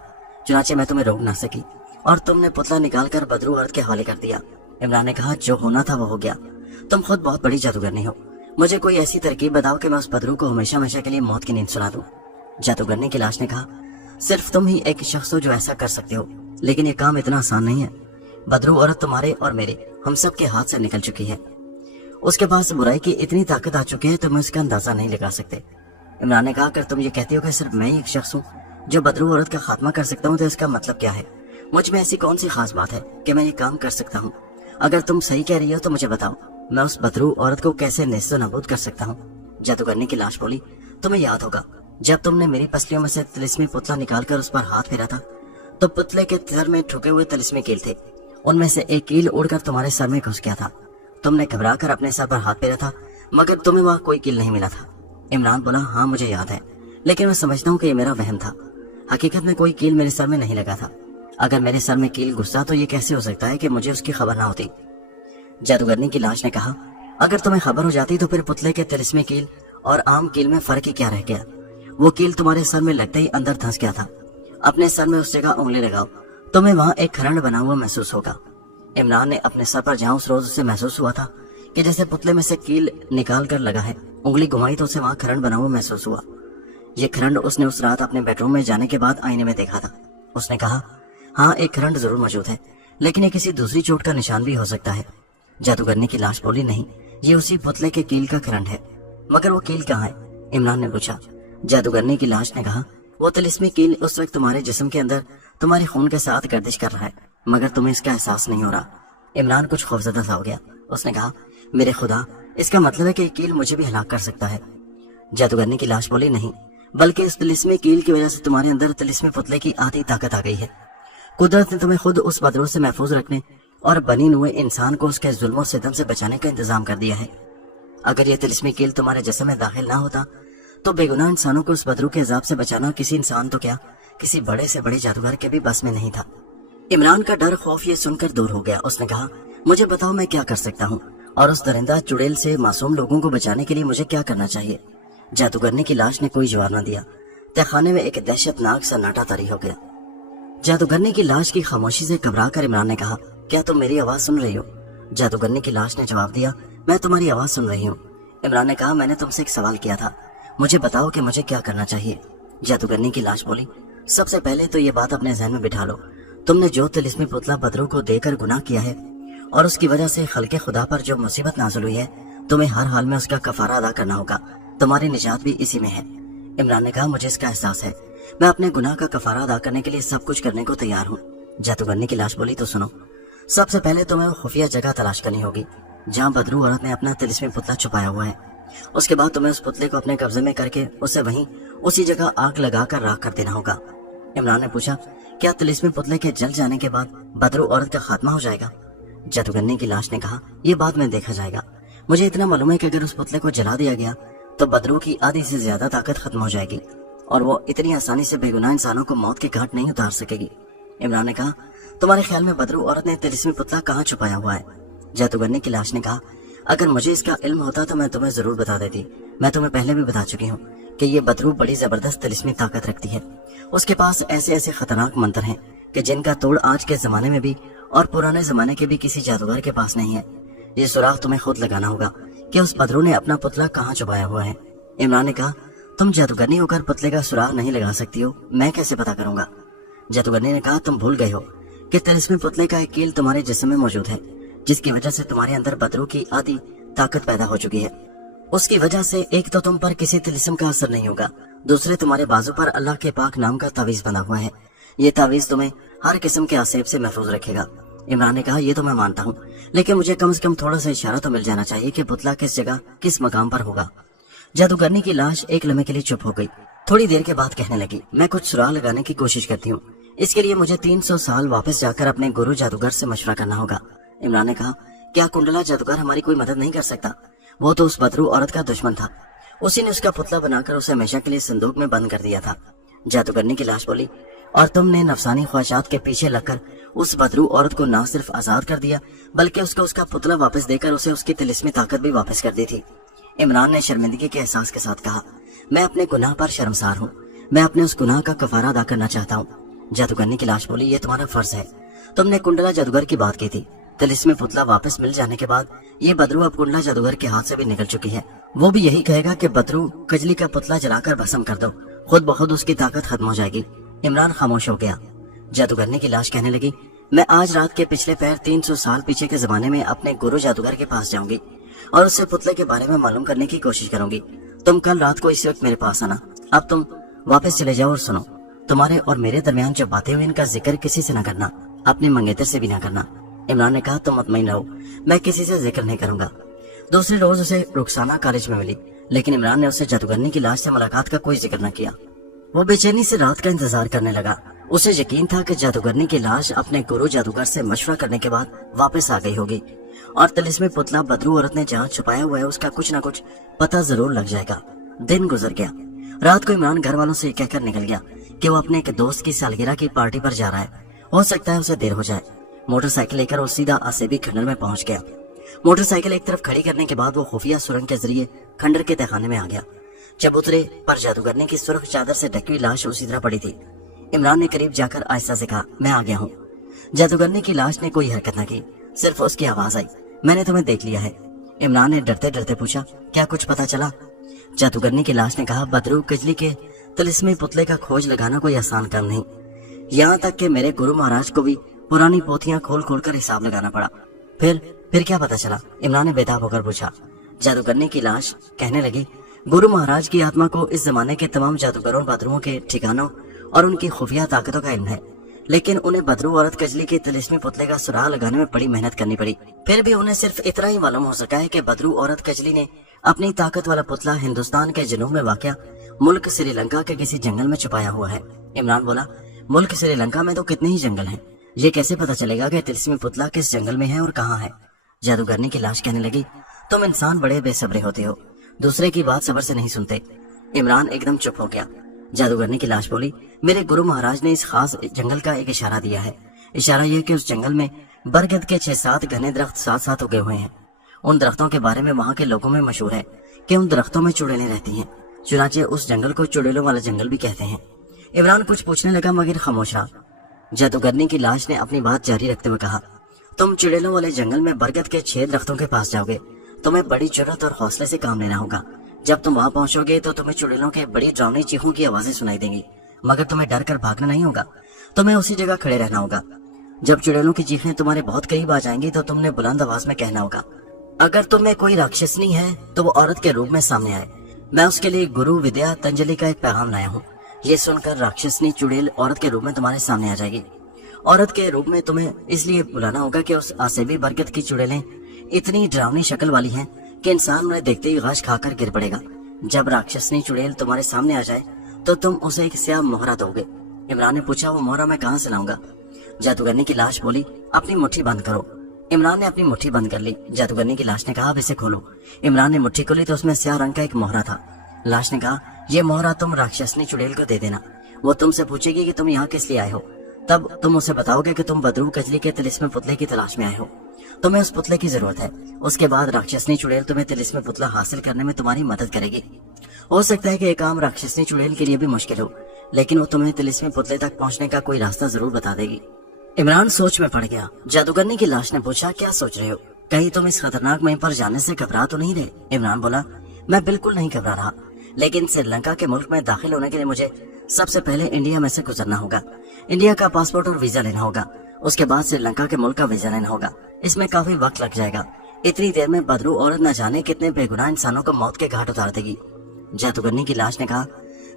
चुनाचे मैं तुम्हें रोक ना सकी और तुमने पुतला निकालकर बदरू औरत के हवाले कर दिया। इमरान ने कहा, जो होना था वो हो गया। तुम खुद बहुत बड़ी जादूगरनी हो। मुझे कोई ऐसी तरकीब बताओ कि मैं उस बदरू को हमेशा हमेशा के लिए मौत की नींद सुला दूं। जादूगरनी की लाश ने कहा, सिर्फ तुम ही एक शख्स हो जो ऐसा कर सकते हो, लेकिन ये काम इतना आसान नहीं है। बदरू औरत तुम्हारे और मेरे, हम सब के हाथ से निकल चुकी है। उसके पास बुराई की इतनी ताकत आ चुकी है तुम इसका अंदाजा नहीं लगा सकते। इमरान ने कहा, अगर तुम ये कहती हो कि सिर्फ मैं ही एक शख्स हूँ जो बदरू औरत का खात्मा कर सकता हूँ, तो इसका मतलब क्या है? मुझ में ऐसी कौन सी खास बात है कि मैं ये काम कर सकता हूँ? अगर तुम सही कह रही हो तो मुझे बताओ, मैं उस बदरू औरत को कैसे नेस्तो नाबूद कर सकता हूँ? जादूगरनी की लाश बोली, तुम्हें याद होगा जब तुमने मेरी पसलियों में से तिलिस्मी पुतला निकालकर उस पर हाथ फेरा था, तो पुतले के सर में ठुके हुए तिलिस्मी कील थे। उनमें से एक कील उड़कर तुम्हारे सर में घुस गया था। तुमने घबरा कर अपने सर पर हाथ फेरा था, मगर तुम्हें वहां कोई कील नहीं मिला था। इमरान बोला, हाँ मुझे याद है, लेकिन मैं समझता हूँ कि ये मेरा वहम था। हकीकत में कोई कील मेरे सर में नहीं लगा था। अगर मेरे सर में कील घुसा तो ये कैसे हो सकता है कि मुझे उसकी खबर ना होती? जादूगरनी की लाश ने कहा, अगर तुम्हें खबर हो जाती तो फिर पुतले के तिलिस्मी कील और आम कील में फर्क ही क्या रह गया? वो कील तुम्हारे सर में लगते ही अंदर धंस गया था। अपने सर में उस जगह उंगली लगाओ, तुम्हें वहां एक खरंड बना हुआ महसूस होगा। इमरान ने अपने सर पर जहां उस रोज उसे महसूस हुआ था कि जैसे पुतले में से कील निकाल कर लगा है, उंगली घुमाई तो उसे वहां खरंड बना हुआ महसूस हुआ। ये खरंड उसने उस रात अपने बेडरूम में जाने के बाद आईने में देखा था। उसने कहा, हाँ एक खरंड जरूर मौजूद है, लेकिन ये किसी दूसरी चोट का निशान भी हो सकता है। जादूगरनी की लाश बोली, नहीं, ये उसी पुतले के कील का खरंड है। मगर वो कील कहाँ है? इमरान ने पूछा। जादूगरनी की लाश ने कहा, वो तिलिस्मी कील उस वक्त तुम्हारे जिस्म के अंदर तुम्हारे खून के साथ गर्दिश कर रहा है, मगर तुम्हें इसका एहसास नहीं हो रहा। इमरान कुछ खौफजदा सा हो गया। उसने कहा, मेरे खुदा, इसका मतलब है कि कील मुझे भी हलाक कर सकता है? जादूगरनी की लाश बोली, नहीं, बल्कि इस तिलिस्मी कील की वजह से तुम्हारे अंदर तिलिस्मी पुतले की आधी ताकत आ गई है। कुदरत ने तुम्हें खुद उस बदरू से महफूज रखने और बनी हुए इंसान को उसके जुल्म और सितम से बचाने का इंतजाम कर दिया है। अगर यह तिलिस्मी कील तुम्हारे जिस्म में दाखिल ना होता तो बेगुनाह इंसानों को उस बदरू के अजाब से बचाना किसी इंसान तो क्या, किसी बड़े से बड़े जादूगर के भी बस में नहीं था। इमरान का डर खौफ ये सुनकर दूर हो गया। उसने कहा, मुझे बताओ मैं क्या कर सकता हूँ, और उस दरिंदा चुड़ैल से मासूम लोगों को बचाने के लिए मुझे क्या करना चाहिए? जादूगरनी की लाश ने कोई जवाब न दिया। तहखाने में एक दहशतनाक सन्नाटा तारी हो गया। जादूगरनी की लाश की खामोशी से घबरा कर इमरान ने कहा, क्या तुम मेरी आवाज सुन रही हो? जादूगरनी की लाश ने जवाब दिया, मैं तुम्हारी आवाज सुन रही हूँ। इमरान ने कहा, मैंने तुमसे एक सवाल किया था, मुझे बताओ कि मुझे क्या करना चाहिए? जादूगरनी की लाश बोली, सबसे पहले तो ये बात अपने जहन में बिठा लो, तुमने जो तिलिस्मी पुतला बदरू को देकर गुनाह किया है और उसकी वजह से खल्के खुदा पर जो मुसीबत नाज़िल हुई है, तुम्हें हर हाल में उसका कफारा अदा करना होगा। तुम्हारी निजात भी इसी में है। इमरान ने कहा, मुझे इसका एहसास है, मैं अपने गुनाह का कफारा अदा करने के लिए सब कुछ करने को तैयार हूँ। जादूगरनी की लाश बोली, तो सुनो, सबसे पहले तुम्हें खुफिया जगह तलाश करनी होगी जहाँ बदरू औरत ने अपना तिलिस्मी पुतला छुपाया हुआ है। उसके बाद तुम्हें उस पुतले को अपने कब्जे में करके उसे वहीं उसी जगह आग लगाकर राख कर देना होगा। इमरान ने पूछा, क्या तिलिस्मी पुतले के जल जाने के बाद बदरू औरत का खात्मा हो जाएगा? जादूगरनी की लाश ने कहा, यह बाद में देखा जाएगा। मुझे इतना मालूम है कि अगर उस पुतले को जला दिया गया तो बदरू की आधी से ज्यादा ताकत खत्म हो जाएगी और वो इतनी आसानी से बेगुनाह इंसानों को मौत के घाट नहीं उतार सकेगी। इमरान ने कहा, तुम्हारे ख्याल में बदरू औरत ने तिलिस्मी पुतला कहाँ छुपाया हुआ है? जादूगरनी की लाश ने कहा, अगर मुझे इसका इल्म होता तो मैं तुम्हें जरूर बता देती। मैं तुम्हें पहले भी बता चुकी हूँ कि ये बदरू बड़ी जबरदस्त तिलिस्मी ताकत रखती है। उसके पास ऐसे ऐसे खतरनाक मंत्र हैं कि जिनका तोड़ आज के जमाने में भी और पुराने जमाने के भी किसी जादूगर के पास नहीं है। ये सुराग तुम्हें खुद लगाना होगा कि उस बदरू ने अपना पुतला कहाँ छुपाया हुआ है। इमरान ने कहा, तुम जादूगरनी होकर पुतले का सुराग नहीं लगा सकती हो, मैं कैसे पता करूंगा? जादूगरनी ने कहा, तुम भूल गए हो कि तिलिस्मी पुतले का एक कील तुम्हारे जिस्म में मौजूद है, जिसकी वजह से तुम्हारे अंदर बदरू की आधी ताकत पैदा हो चुकी है। उसकी वजह से एक तो तुम पर किसी तिलिस्म का असर नहीं होगा, दूसरे तुम्हारे बाजू पर अल्लाह के पाक नाम का तावीज बना हुआ है। ये तावीज तुम्हें हर किस्म के आसेब से महफूज रखेगा। इमरान ने कहा, ये तो मैं मानता हूँ, लेकिन मुझे कम से कम थोड़ा सा इशारा तो मिल जाना चाहिए कि पुतला किस जगह किस मकाम पर होगा। जादूगरनी की लाश एक लम्हे के लिए चुप हो गई। थोड़ी देर के बाद कहने लगी, मैं कुछ सुराग लगाने की कोशिश करती हूँ। इसके लिए मुझे 300 साल वापस जाकर अपने गुरु जादूगर से मशवरा करना होगा। इमरान ने कहा, क्या कुंडला जादूगर हमारी कोई मदद नहीं कर सकता? वो तो उस बदरू औरत का दुश्मन था, उसी ने उसका पुतला बनाकर उसे हमेशा के लिए संदूक में बंद कर दिया था। जादूगरनी की लाश बोली, اور تم نے نفسانی خواہشات کے پیچھے لگ کر اس بدرو عورت کو نہ صرف آزاد کر دیا بلکہ اس کو اس کا پتلا واپس دے کر اسے اس کی طلسمی طاقت بھی واپس کر دی تھی۔ عمران نے شرمندگی کے احساس کے ساتھ کہا، میں اپنے گناہ پر شرمسار ہوں، میں اپنے اس گناہ کا کفارہ ادا کرنا چاہتا ہوں۔ جادوگرنی کی لاش بولی، یہ تمہارا فرض ہے، تم نے کنڈلا جادوگر کی بات کی تھی، طلسمی پتلا واپس مل جانے کے بعد یہ بدرو اب کنڈلا جادوگر کے ہاتھ سے بھی نکل چکی ہے، وہ بھی یہی کہے گا کہ بدرو کجلی کا پتلا جلا کر بھسم کر دو، خود بخود اس کی طاقت ختم ہو جائے گی۔ عمران خاموش ہو گیا۔ جادوگرنی کی لاش کہنے لگی، میں آج رات کے پچھلے پیر 300 سال پیچھے کے زمانے میں اپنے گرو جادوگر کے پاس جاؤں گی اور اس سے پتلے کے بارے میں معلوم کرنے کی کوشش کروں گی۔ تم کل رات کو اس وقت میرے پاس آنا۔ اب تم واپس چلے جاؤ اور سنو، تمہارے اور میرے درمیان جو باتیں ہوئی ان کا ذکر کسی سے نہ کرنا، اپنے منگیتر سے بھی نہ کرنا۔ عمران نے کہا، تم مطمئن رہو، میں کسی سے ذکر نہیں کروں گا۔ دوسرے روز اسے رخسانہ کالج میں ملی، لیکن عمران نے اسے جادوگرنی کی لاش سے ملاقات کا کوئی ذکر نہ کیا۔ وہ بے چینی سے رات کا انتظار کرنے لگا۔ اسے یقین تھا کہ جادوگرنی کی لاش اپنے گرو جادوگر سے مشورہ کرنے کے بعد واپس آ گئی ہوگی اور طلسمی پتلا بدرو عورت نے جہاں چھپایا ہوا ہے اس کا کچھ نہ کچھ پتہ ضرور لگ جائے گا۔ دن گزر گیا۔ رات کو عمران گھر والوں سے کہہ کر نکل گیا کہ وہ اپنے ایک دوست کی سالگرہ کی پارٹی پر جا رہا ہے، ہو سکتا ہے اسے دیر ہو جائے۔ موٹر سائیکل لے کر وہ سیدھا آسیبی کھنڈر میں پہنچ گیا۔ موٹر سائیکل ایک طرف کھڑی کرنے کے بعد وہ خفیہ سرنگ کے ذریعے کھنڈر کے تہخانے میں آ گیا۔ جب اترے پر جادوگرنی کی سرخ چادر سے ڈھکی ہوئی لاش اسی طرح پڑی تھی۔ عمران نے قریب جا کر آہستہ سے کہا، میں آ گیا ہوں۔ جادوگرنی کی لاش نے کوئی حرکت نہ کی، صرف اس کی آواز آئی، میں نے تمہیں دیکھ لیا ہے۔ عمران نے ڈرتے ڈرتے پوچھا، کیا کچھ پتا چلا؟ جادوگرنی کی لاش نے کہا، بدرو کجلی کے طلسمی پتلے کا کھوج لگانا کوئی آسان کام نہیں، یہاں تک کہ میرے گرو مہاراج کو بھی پرانی پوتیاں کھول کھول کر حساب لگانا پڑا۔ پھر کیا پتا چلا؟ عمران نے بے تاب ہو کر پوچھا۔ جادوگرنی کی لاش کہنے لگی، گرو مہاراج کی آتما کو اس زمانے کے تمام جادوگروں بدروؤں کے ٹھکانوں اور ان کی خفیہ طاقتوں کا علم ہے، لیکن انہیں بدرو عورت کجلی کے طلسمی پتلے کا سراغ لگانے میں بڑی محنت کرنی پڑی۔ پھر بھی انہیں صرف اتنا ہی معلوم ہو سکا ہے کہ بدرو عورت کجلی نے اپنی طاقت والا پتلا ہندوستان کے جنوب میں واقع ملک سری لنکا کے کسی جنگل میں چھپایا ہوا ہے۔ عمران بولا، ملک سری لنکا میں تو کتنے ہی جنگل ہیں، یہ کیسے پتا چلے گا کہ طلسمی پتلا کس جنگل میں ہے اور کہاں ہے؟ جادوگرنی کی لاش کہنے لگی، تم انسان بڑے بے صبرے ہوتے ہو، دوسرے کی بات صبر سے نہیں سنتے۔ عمران ایک دم چپ ہو گیا۔ جادوگرنی کی لاش بولی، میرے گرو مہاراج نے اس خاص جنگل کا ایک اشارہ دیا ہے، اشارہ یہ کہ اس جنگل میں برگد کے 6-7 گھنے درخت ساتھ ساتھ اگے ہوئے ہیں۔ ان درختوں کے بارے میں وہاں کے لوگوں میں مشہور ہے کہ ان درختوں میں چڑیلیں رہتی ہیں، چنانچہ اس جنگل کو چڑیلوں والا جنگل بھی کہتے ہیں۔ عمران کچھ پوچھنے لگا مگر خاموش رہا۔ جادوگرنی کی لاش نے اپنی بات جاری رکھتے ہوئے کہا، تم چڑیلوں والے جنگل میں برگد کے 6 درختوں کے پاس جاؤ گے، تمہیں بڑی جرات اور حوصلے سے کام لینا ہوگا۔ جب تم وہاں پہنچو گے تو تمہیں چڑیلوں کے بڑی ڈراؤنی چیخوں کی آوازیں سنائی دیں گی، مگر تمہیں ڈر کر بھاگنا نہیں ہوگا، تمہیں اسی جگہ کھڑے رہنا ہوگا۔ جب چڑیلوں کی چیخیں تمہارے بہت قریب آ جائیں گی تو تم نے بلند آواز میں کہنا ہوگا، اگر تم میں کوئی راکشسنی ہے تو وہ عورت کے روپ میں سامنے آئے، میں اس کے لیے گرو ودیا تنجلی کا ایک پیغام لایا ہوں۔ یہ سن کر راکشسنی چڑیل عورت کے روپ میں تمہارے سامنے آ جائے گی۔ عورت کے روپ میں تمہیں اس لیے بلانا ہوگا کہ اس آسیبی برگد کی چڑیلیں اتنی ڈراؤنی شکل والی ہیں کہ انسان انہیں دیکھتے ہی غش کھا کر گر پڑے گا۔ جب راکشسنی چڑیل تمہارے سامنے آ جائے تو تم اسے ایک سیاہ مہرہ دو گے۔ عمران نے پوچھا، وہ مہرہ میں کہاں سے لاؤں گا؟ جادوگرنی کی لاش بولی، اپنی مٹھی بند کرو۔ عمران نے اپنی مٹھی بند کر لی۔ جادوگرنی کی لاش نے کہا، اب اسے کھولو۔ عمران نے مٹھی کھولی تو اس میں سیاہ رنگ کا ایک مہرہ تھا۔ لاش نے کہا، یہ مہرہ تم راکشسنی چڑیل کو دے دینا، وہ تم سے پوچھے گی کہ تم یہاں کس لیے آئے ہو، تب تم اسے بتاؤ گے کہ تم بدرو کجلی کے طلسمی پتلے کی تلاش میں آئے ہو، تمہیں اس پتلے کی ضرورت ہے۔ اس کے بعد راکشسنی چڑیل تمہیں طلسمی پتلا حاصل کرنے میں تمہاری مدد کرے گی۔ ہو سکتا ہے کہ یہ کام راکشسنی چڑیل کے لیے بھی مشکل ہو، لیکن وہ تمہیں طلسمی پتلے تک پہنچنے کا کوئی راستہ ضرور بتا دے گی۔ عمران سوچ میں پڑ گیا۔ جادوگرنی کی لاش نے پوچھا، کیا سوچ رہے ہو؟ کہیں تم اس خطرناک مہم پر جانے سے گھبرا تو نہیں رہے؟ عمران بولا، میں بالکل نہیں گھبرا رہا، لیکن سری لنکا کے ملک میں داخل ہونے کے لیے مجھے سب سے پہلے انڈیا میں سے گزرنا ہوگا۔ انڈیا کا پاسپورٹ اور ویزا لینا ہوگا، اس کے بعد سری لنکا کے ملک کا ویزا لینا ہوگا۔ اس میں کافی وقت لگ جائے گا۔ اتنی دیر میں بدرو عورت نہ جانے کتنے بے گناہ انسانوں کو موت کے گھاٹ اتار دے گی۔ جادوگرنی کی لاش نے کہا،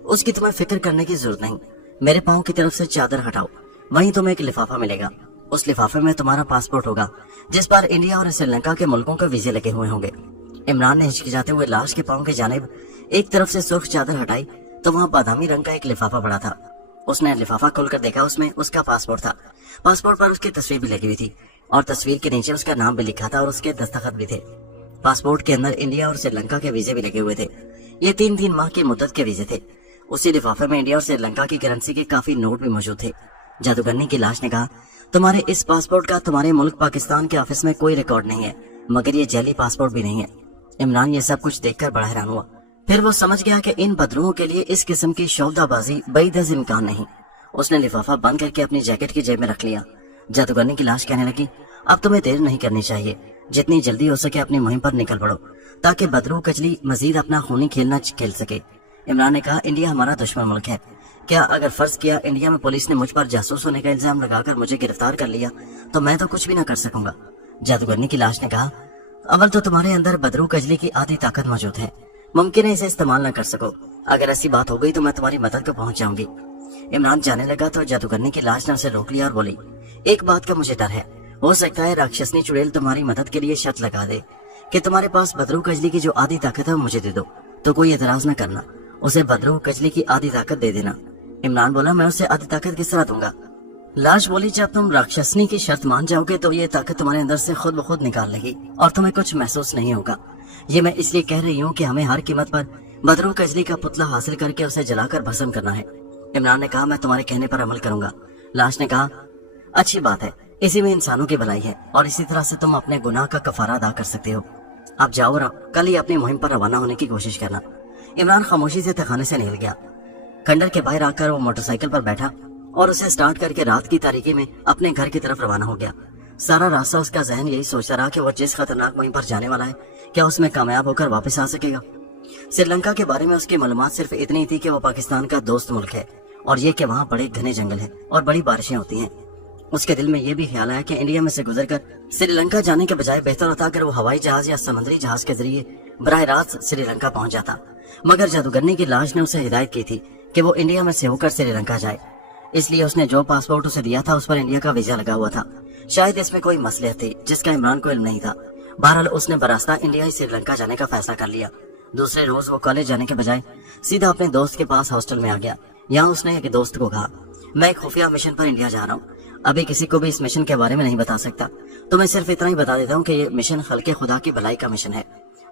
اس کی تمہیں فکر کرنے کی ضرورت نہیں، میرے پاؤں کی طرف سے چادر ہٹاؤ، وہیں تمہیں ایک لفافہ ملے گا، اس لفافے میں تمہارا پاسپورٹ ہوگا جس پر انڈیا اور سری لنکا کے ملکوں کے ویزے لگے ہوئے ہوں گے۔ عمران نے ہچکچاتے ہوئے لاش کے پاؤں کی جانب ایک طرف سے سرخ چادر ہٹائی تو وہاں بادامی رنگ کا ایک لفافہ پڑا تھا۔ اس نے لفافہ کھول کر دیکھا، اس میں اس کا پاسپورٹ تھا۔ پاسپورٹ پر اس کی تصویر بھی لگی ہوئی تھی اور تصویر کے نیچے اس کا نام بھی لکھا تھا اور اس کے دستخط بھی تھے۔ پاسپورٹ کے اندر انڈیا اور سری لنکا کے ویزے بھی لگے ہوئے تھے۔ یہ 3 ماہ کی مدت کے ویزے تھے۔ उसी लिफाफे में इंडिया और श्रीलंका की करेंसी के काफी नोट भी मौजूद थे। जादूगरनी की लाश ने कहा, तुम्हारे इस पासपोर्ट का तुम्हारे मुल्क पाकिस्तान के ऑफिस में कोई रिकॉर्ड नहीं है, मगर ये जैली पासपोर्ट भी नहीं है। इमरान ये सब कुछ देखकर बड़ा हैरान हुआ। फिर वो समझ गया कि इन बदरुओं के लिए इस किस्म की शौदाबाजी बैदज इम्कान नहीं। उसने लिफाफा बंद करके अपनी जैकेट की जेब में रख लिया। जादूगरनी की लाश कहने लगी, अब तुम्हें देर नहीं करनी चाहिए, जितनी जल्दी हो सके अपनी मुहिम पर निकल पड़ो, ताकि बदरू कजली मजीद अपना खूनी खेलना खेल सके। इमरान ने कहा, इंडिया हमारा दुश्मन मुल्क है। क्या अगर फर्ज किया इंडिया में पुलिस ने मुझ पर जासूस होने का इल्जाम लगाकर मुझे गिरफ्तार कर लिया तो मैं तो कुछ भी न कर सकूंगा। जादूगरनी की लाश ने कहा, अव्वल तो तुम्हारे अंदर बदरू कजली की आधी ताकत मौजूद है, मुमकिन है इसे इस्तेमाल न कर सको। अगर ऐसी बात हो गई तो मैं तुम्हारी मदद को पहुंच जाऊंगी। इमरान जाने लगा तो जादूगरनी की लाश ने उसे रोक लिया और बोली, एक बात का मुझे डर है, हो सकता है राक्षसनी चुड़ैल तुम्हारी मदद के लिए शर्त लगा दे कि तुम्हारे पास बदरू कजली की जो आधी ताकत है वो मुझे दे दो, तो कोई एतराज न करना, उसे बदरू कजली की आधी ताकत दे देना। इमरान बोला, मैं उसे आधी ताकत किस तरह दूंगा? लाश बोली, जब तुम राक्षसनी की शर्त मान जाओगे तो ये ताकत तुम्हारे अंदर से खुद ब खुद निकाल लेगी और तुम्हें कुछ महसूस नहीं होगा। ये मैं इसलिए कह रही हूँ कि हमें हर कीमत पर बदरू कजली का पुतला हासिल करके उसे जलाकर भस्म करना है। इमरान ने कहा, मैं तुम्हारे कहने पर अमल करूंगा। लाश ने कहा, अच्छी बात है, इसी में इंसानों की भलाई है और इसी तरह से तुम अपने गुनाह का कफारा अदा कर सकते हो। आप जाओ और कल ही अपनी मुहिम पर रवाना होने की कोशिश करना। इमरान खामोशी से तहखाने से निकल गया। खंडर के बाहर आकर वो मोटरसाइकिल पर बैठा और उसे स्टार्ट करके रात की तारीकी में अपने घर की तरफ रवाना हो गया। सारा रास्ता उसका जहन यही सोचता रहा कि वो जिस खतरनाक मुहिम पर जाने वाला है, क्या उसमें कामयाब होकर वापस आ सकेगा। श्रीलंका के बारे में उसकी मालूमात सिर्फ इतनी थी कि वो पाकिस्तान का दोस्त मुल्क है और ये कि वहाँ बड़े घने जंगल है और बड़ी बारिशें होती हैं। उसके दिल में ये भी ख्याल आया कि इंडिया में से गुजरकर श्रीलंका जाने के बजाय बेहतर होता अगर वो हवाई जहाज या समुद्री जहाज के जरिए बराह रास्त श्रीलंका पहुंच जाता। मगर जादूगरनी की लाश ने उसे हिदायत की थी कि वो इंडिया में से होकर श्रीलंका जाए, इसलिए उसने जो पासपोर्ट उसे दिया था उस पर इंडिया का वीजा लगा हुआ था। शायद इसमें कोई मसलियत थी जिसका इमरान को इल्म नहीं था। बहरहाल उसने बरास्ता इंडिया ही श्रीलंका जाने का फैसला कर लिया। दूसरे रोज वो कॉलेज जाने के बजाय सीधा अपने दोस्त के पास हॉस्टल में आ गया। यहाँ उसने एक दोस्त को कहा, मैं एक खुफिया मिशन पर इंडिया जा रहा हूँ, अभी किसी को भी इस मिशन के बारे में नहीं बता सकता, तो मैं सिर्फ इतना ही बता देता हूँ कि ये मिशन खल्के खुदा की भलाई का मिशन है।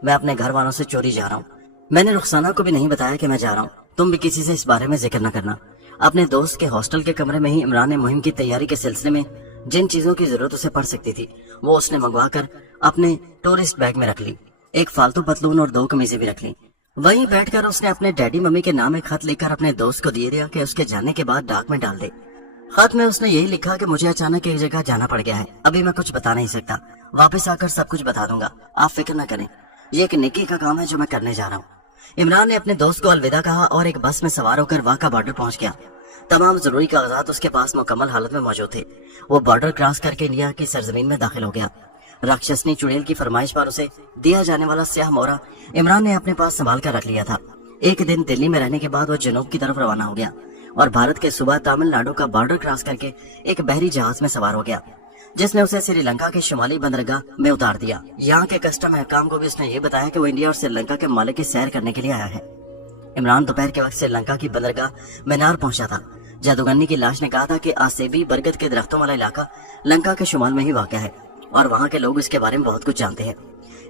मैं अपने घर वालों से चोरी जा रहा हूँ। मैंने रुखसाना को भी नहीं बताया कि मैं जा रहा हूँ, तुम भी किसी से इस बारे में जिक्र न करना। अपने दोस्त के हॉस्टल के कमरे में ही इमरान ने मुहिम की तैयारी के सिलसिले में जिन चीजों की जरूरत उसे पड़ सकती थी वो उसने मंगवा कर अपने टूरिस्ट बैग में रख ली। एक फालतू पतलून और 2 कमीजें भी रख ली। वहीं बैठकर उसने अपने डैडी मम्मी के नाम एक खत लेकर अपने दोस्त को दिए दिया कि उसके जाने के बाद डाक में डाल दे। खत में उसने यही लिखा कि मुझे अचानक एक जगह जाना पड़ गया है, अभी मैं कुछ बता नहीं सकता, वापस आकर सब कुछ बता दूंगा, आप फिक्र न करें, ये एक नेकी का काम है जो मैं करने जा रहा हूँ। इमरान ने अपने दोस्त को अलविदा कहा और एक बस में सवार होकर वाका बॉर्डर पहुंच गया। तमाम जरूरी कागजात उसके पास मुकम्मल हालत में मौजूद थे। वो बॉर्डर क्रॉस करके इंडिया की सरजमीन में दाखिल हो गया। राक्षसनी चुड़ैल की फरमाइश पर उसे दिया जाने वाला स्याह मोहरा इमरान ने अपने पास संभाल कर रख लिया था। एक दिन दिल्ली में रहने के बाद वो जनूब की तरफ रवाना हो गया और भारत के सूबा तमिलनाडु का बॉर्डर क्रॉस करके एक बहरी जहाज में सवार हो गया, जिसने उसे श्रीलंका के शुमाली बंदरगाह में उतार दिया। यहाँ के कस्टम हकाम को भी उसने ये बताया कि वो इंडिया और श्रीलंका के मालिक की सैर करने के लिए आया है। इमरान दोपहर के वक्त श्रीलंका की बंदरगाह मैनार पहुंचा था। जादूगरनी की लाश ने कहा था कि आसेबी बरगद के दरख्तों वाला इलाका लंका के शुमाल में ही वाक़या है और वहाँ के लोग इसके बारे में बहुत कुछ जानते हैं,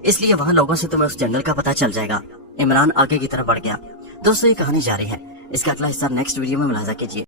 इसलिए वहाँ लोगों से तुम्हें उस जंगल का पता चल जाएगा। इमरान आगे की तरफ बढ़ गया। दोस्तों, ये कहानी जारी है, इसका अगला हिस्सा नेक्स्ट वीडियो में मुलाजा कीजिए।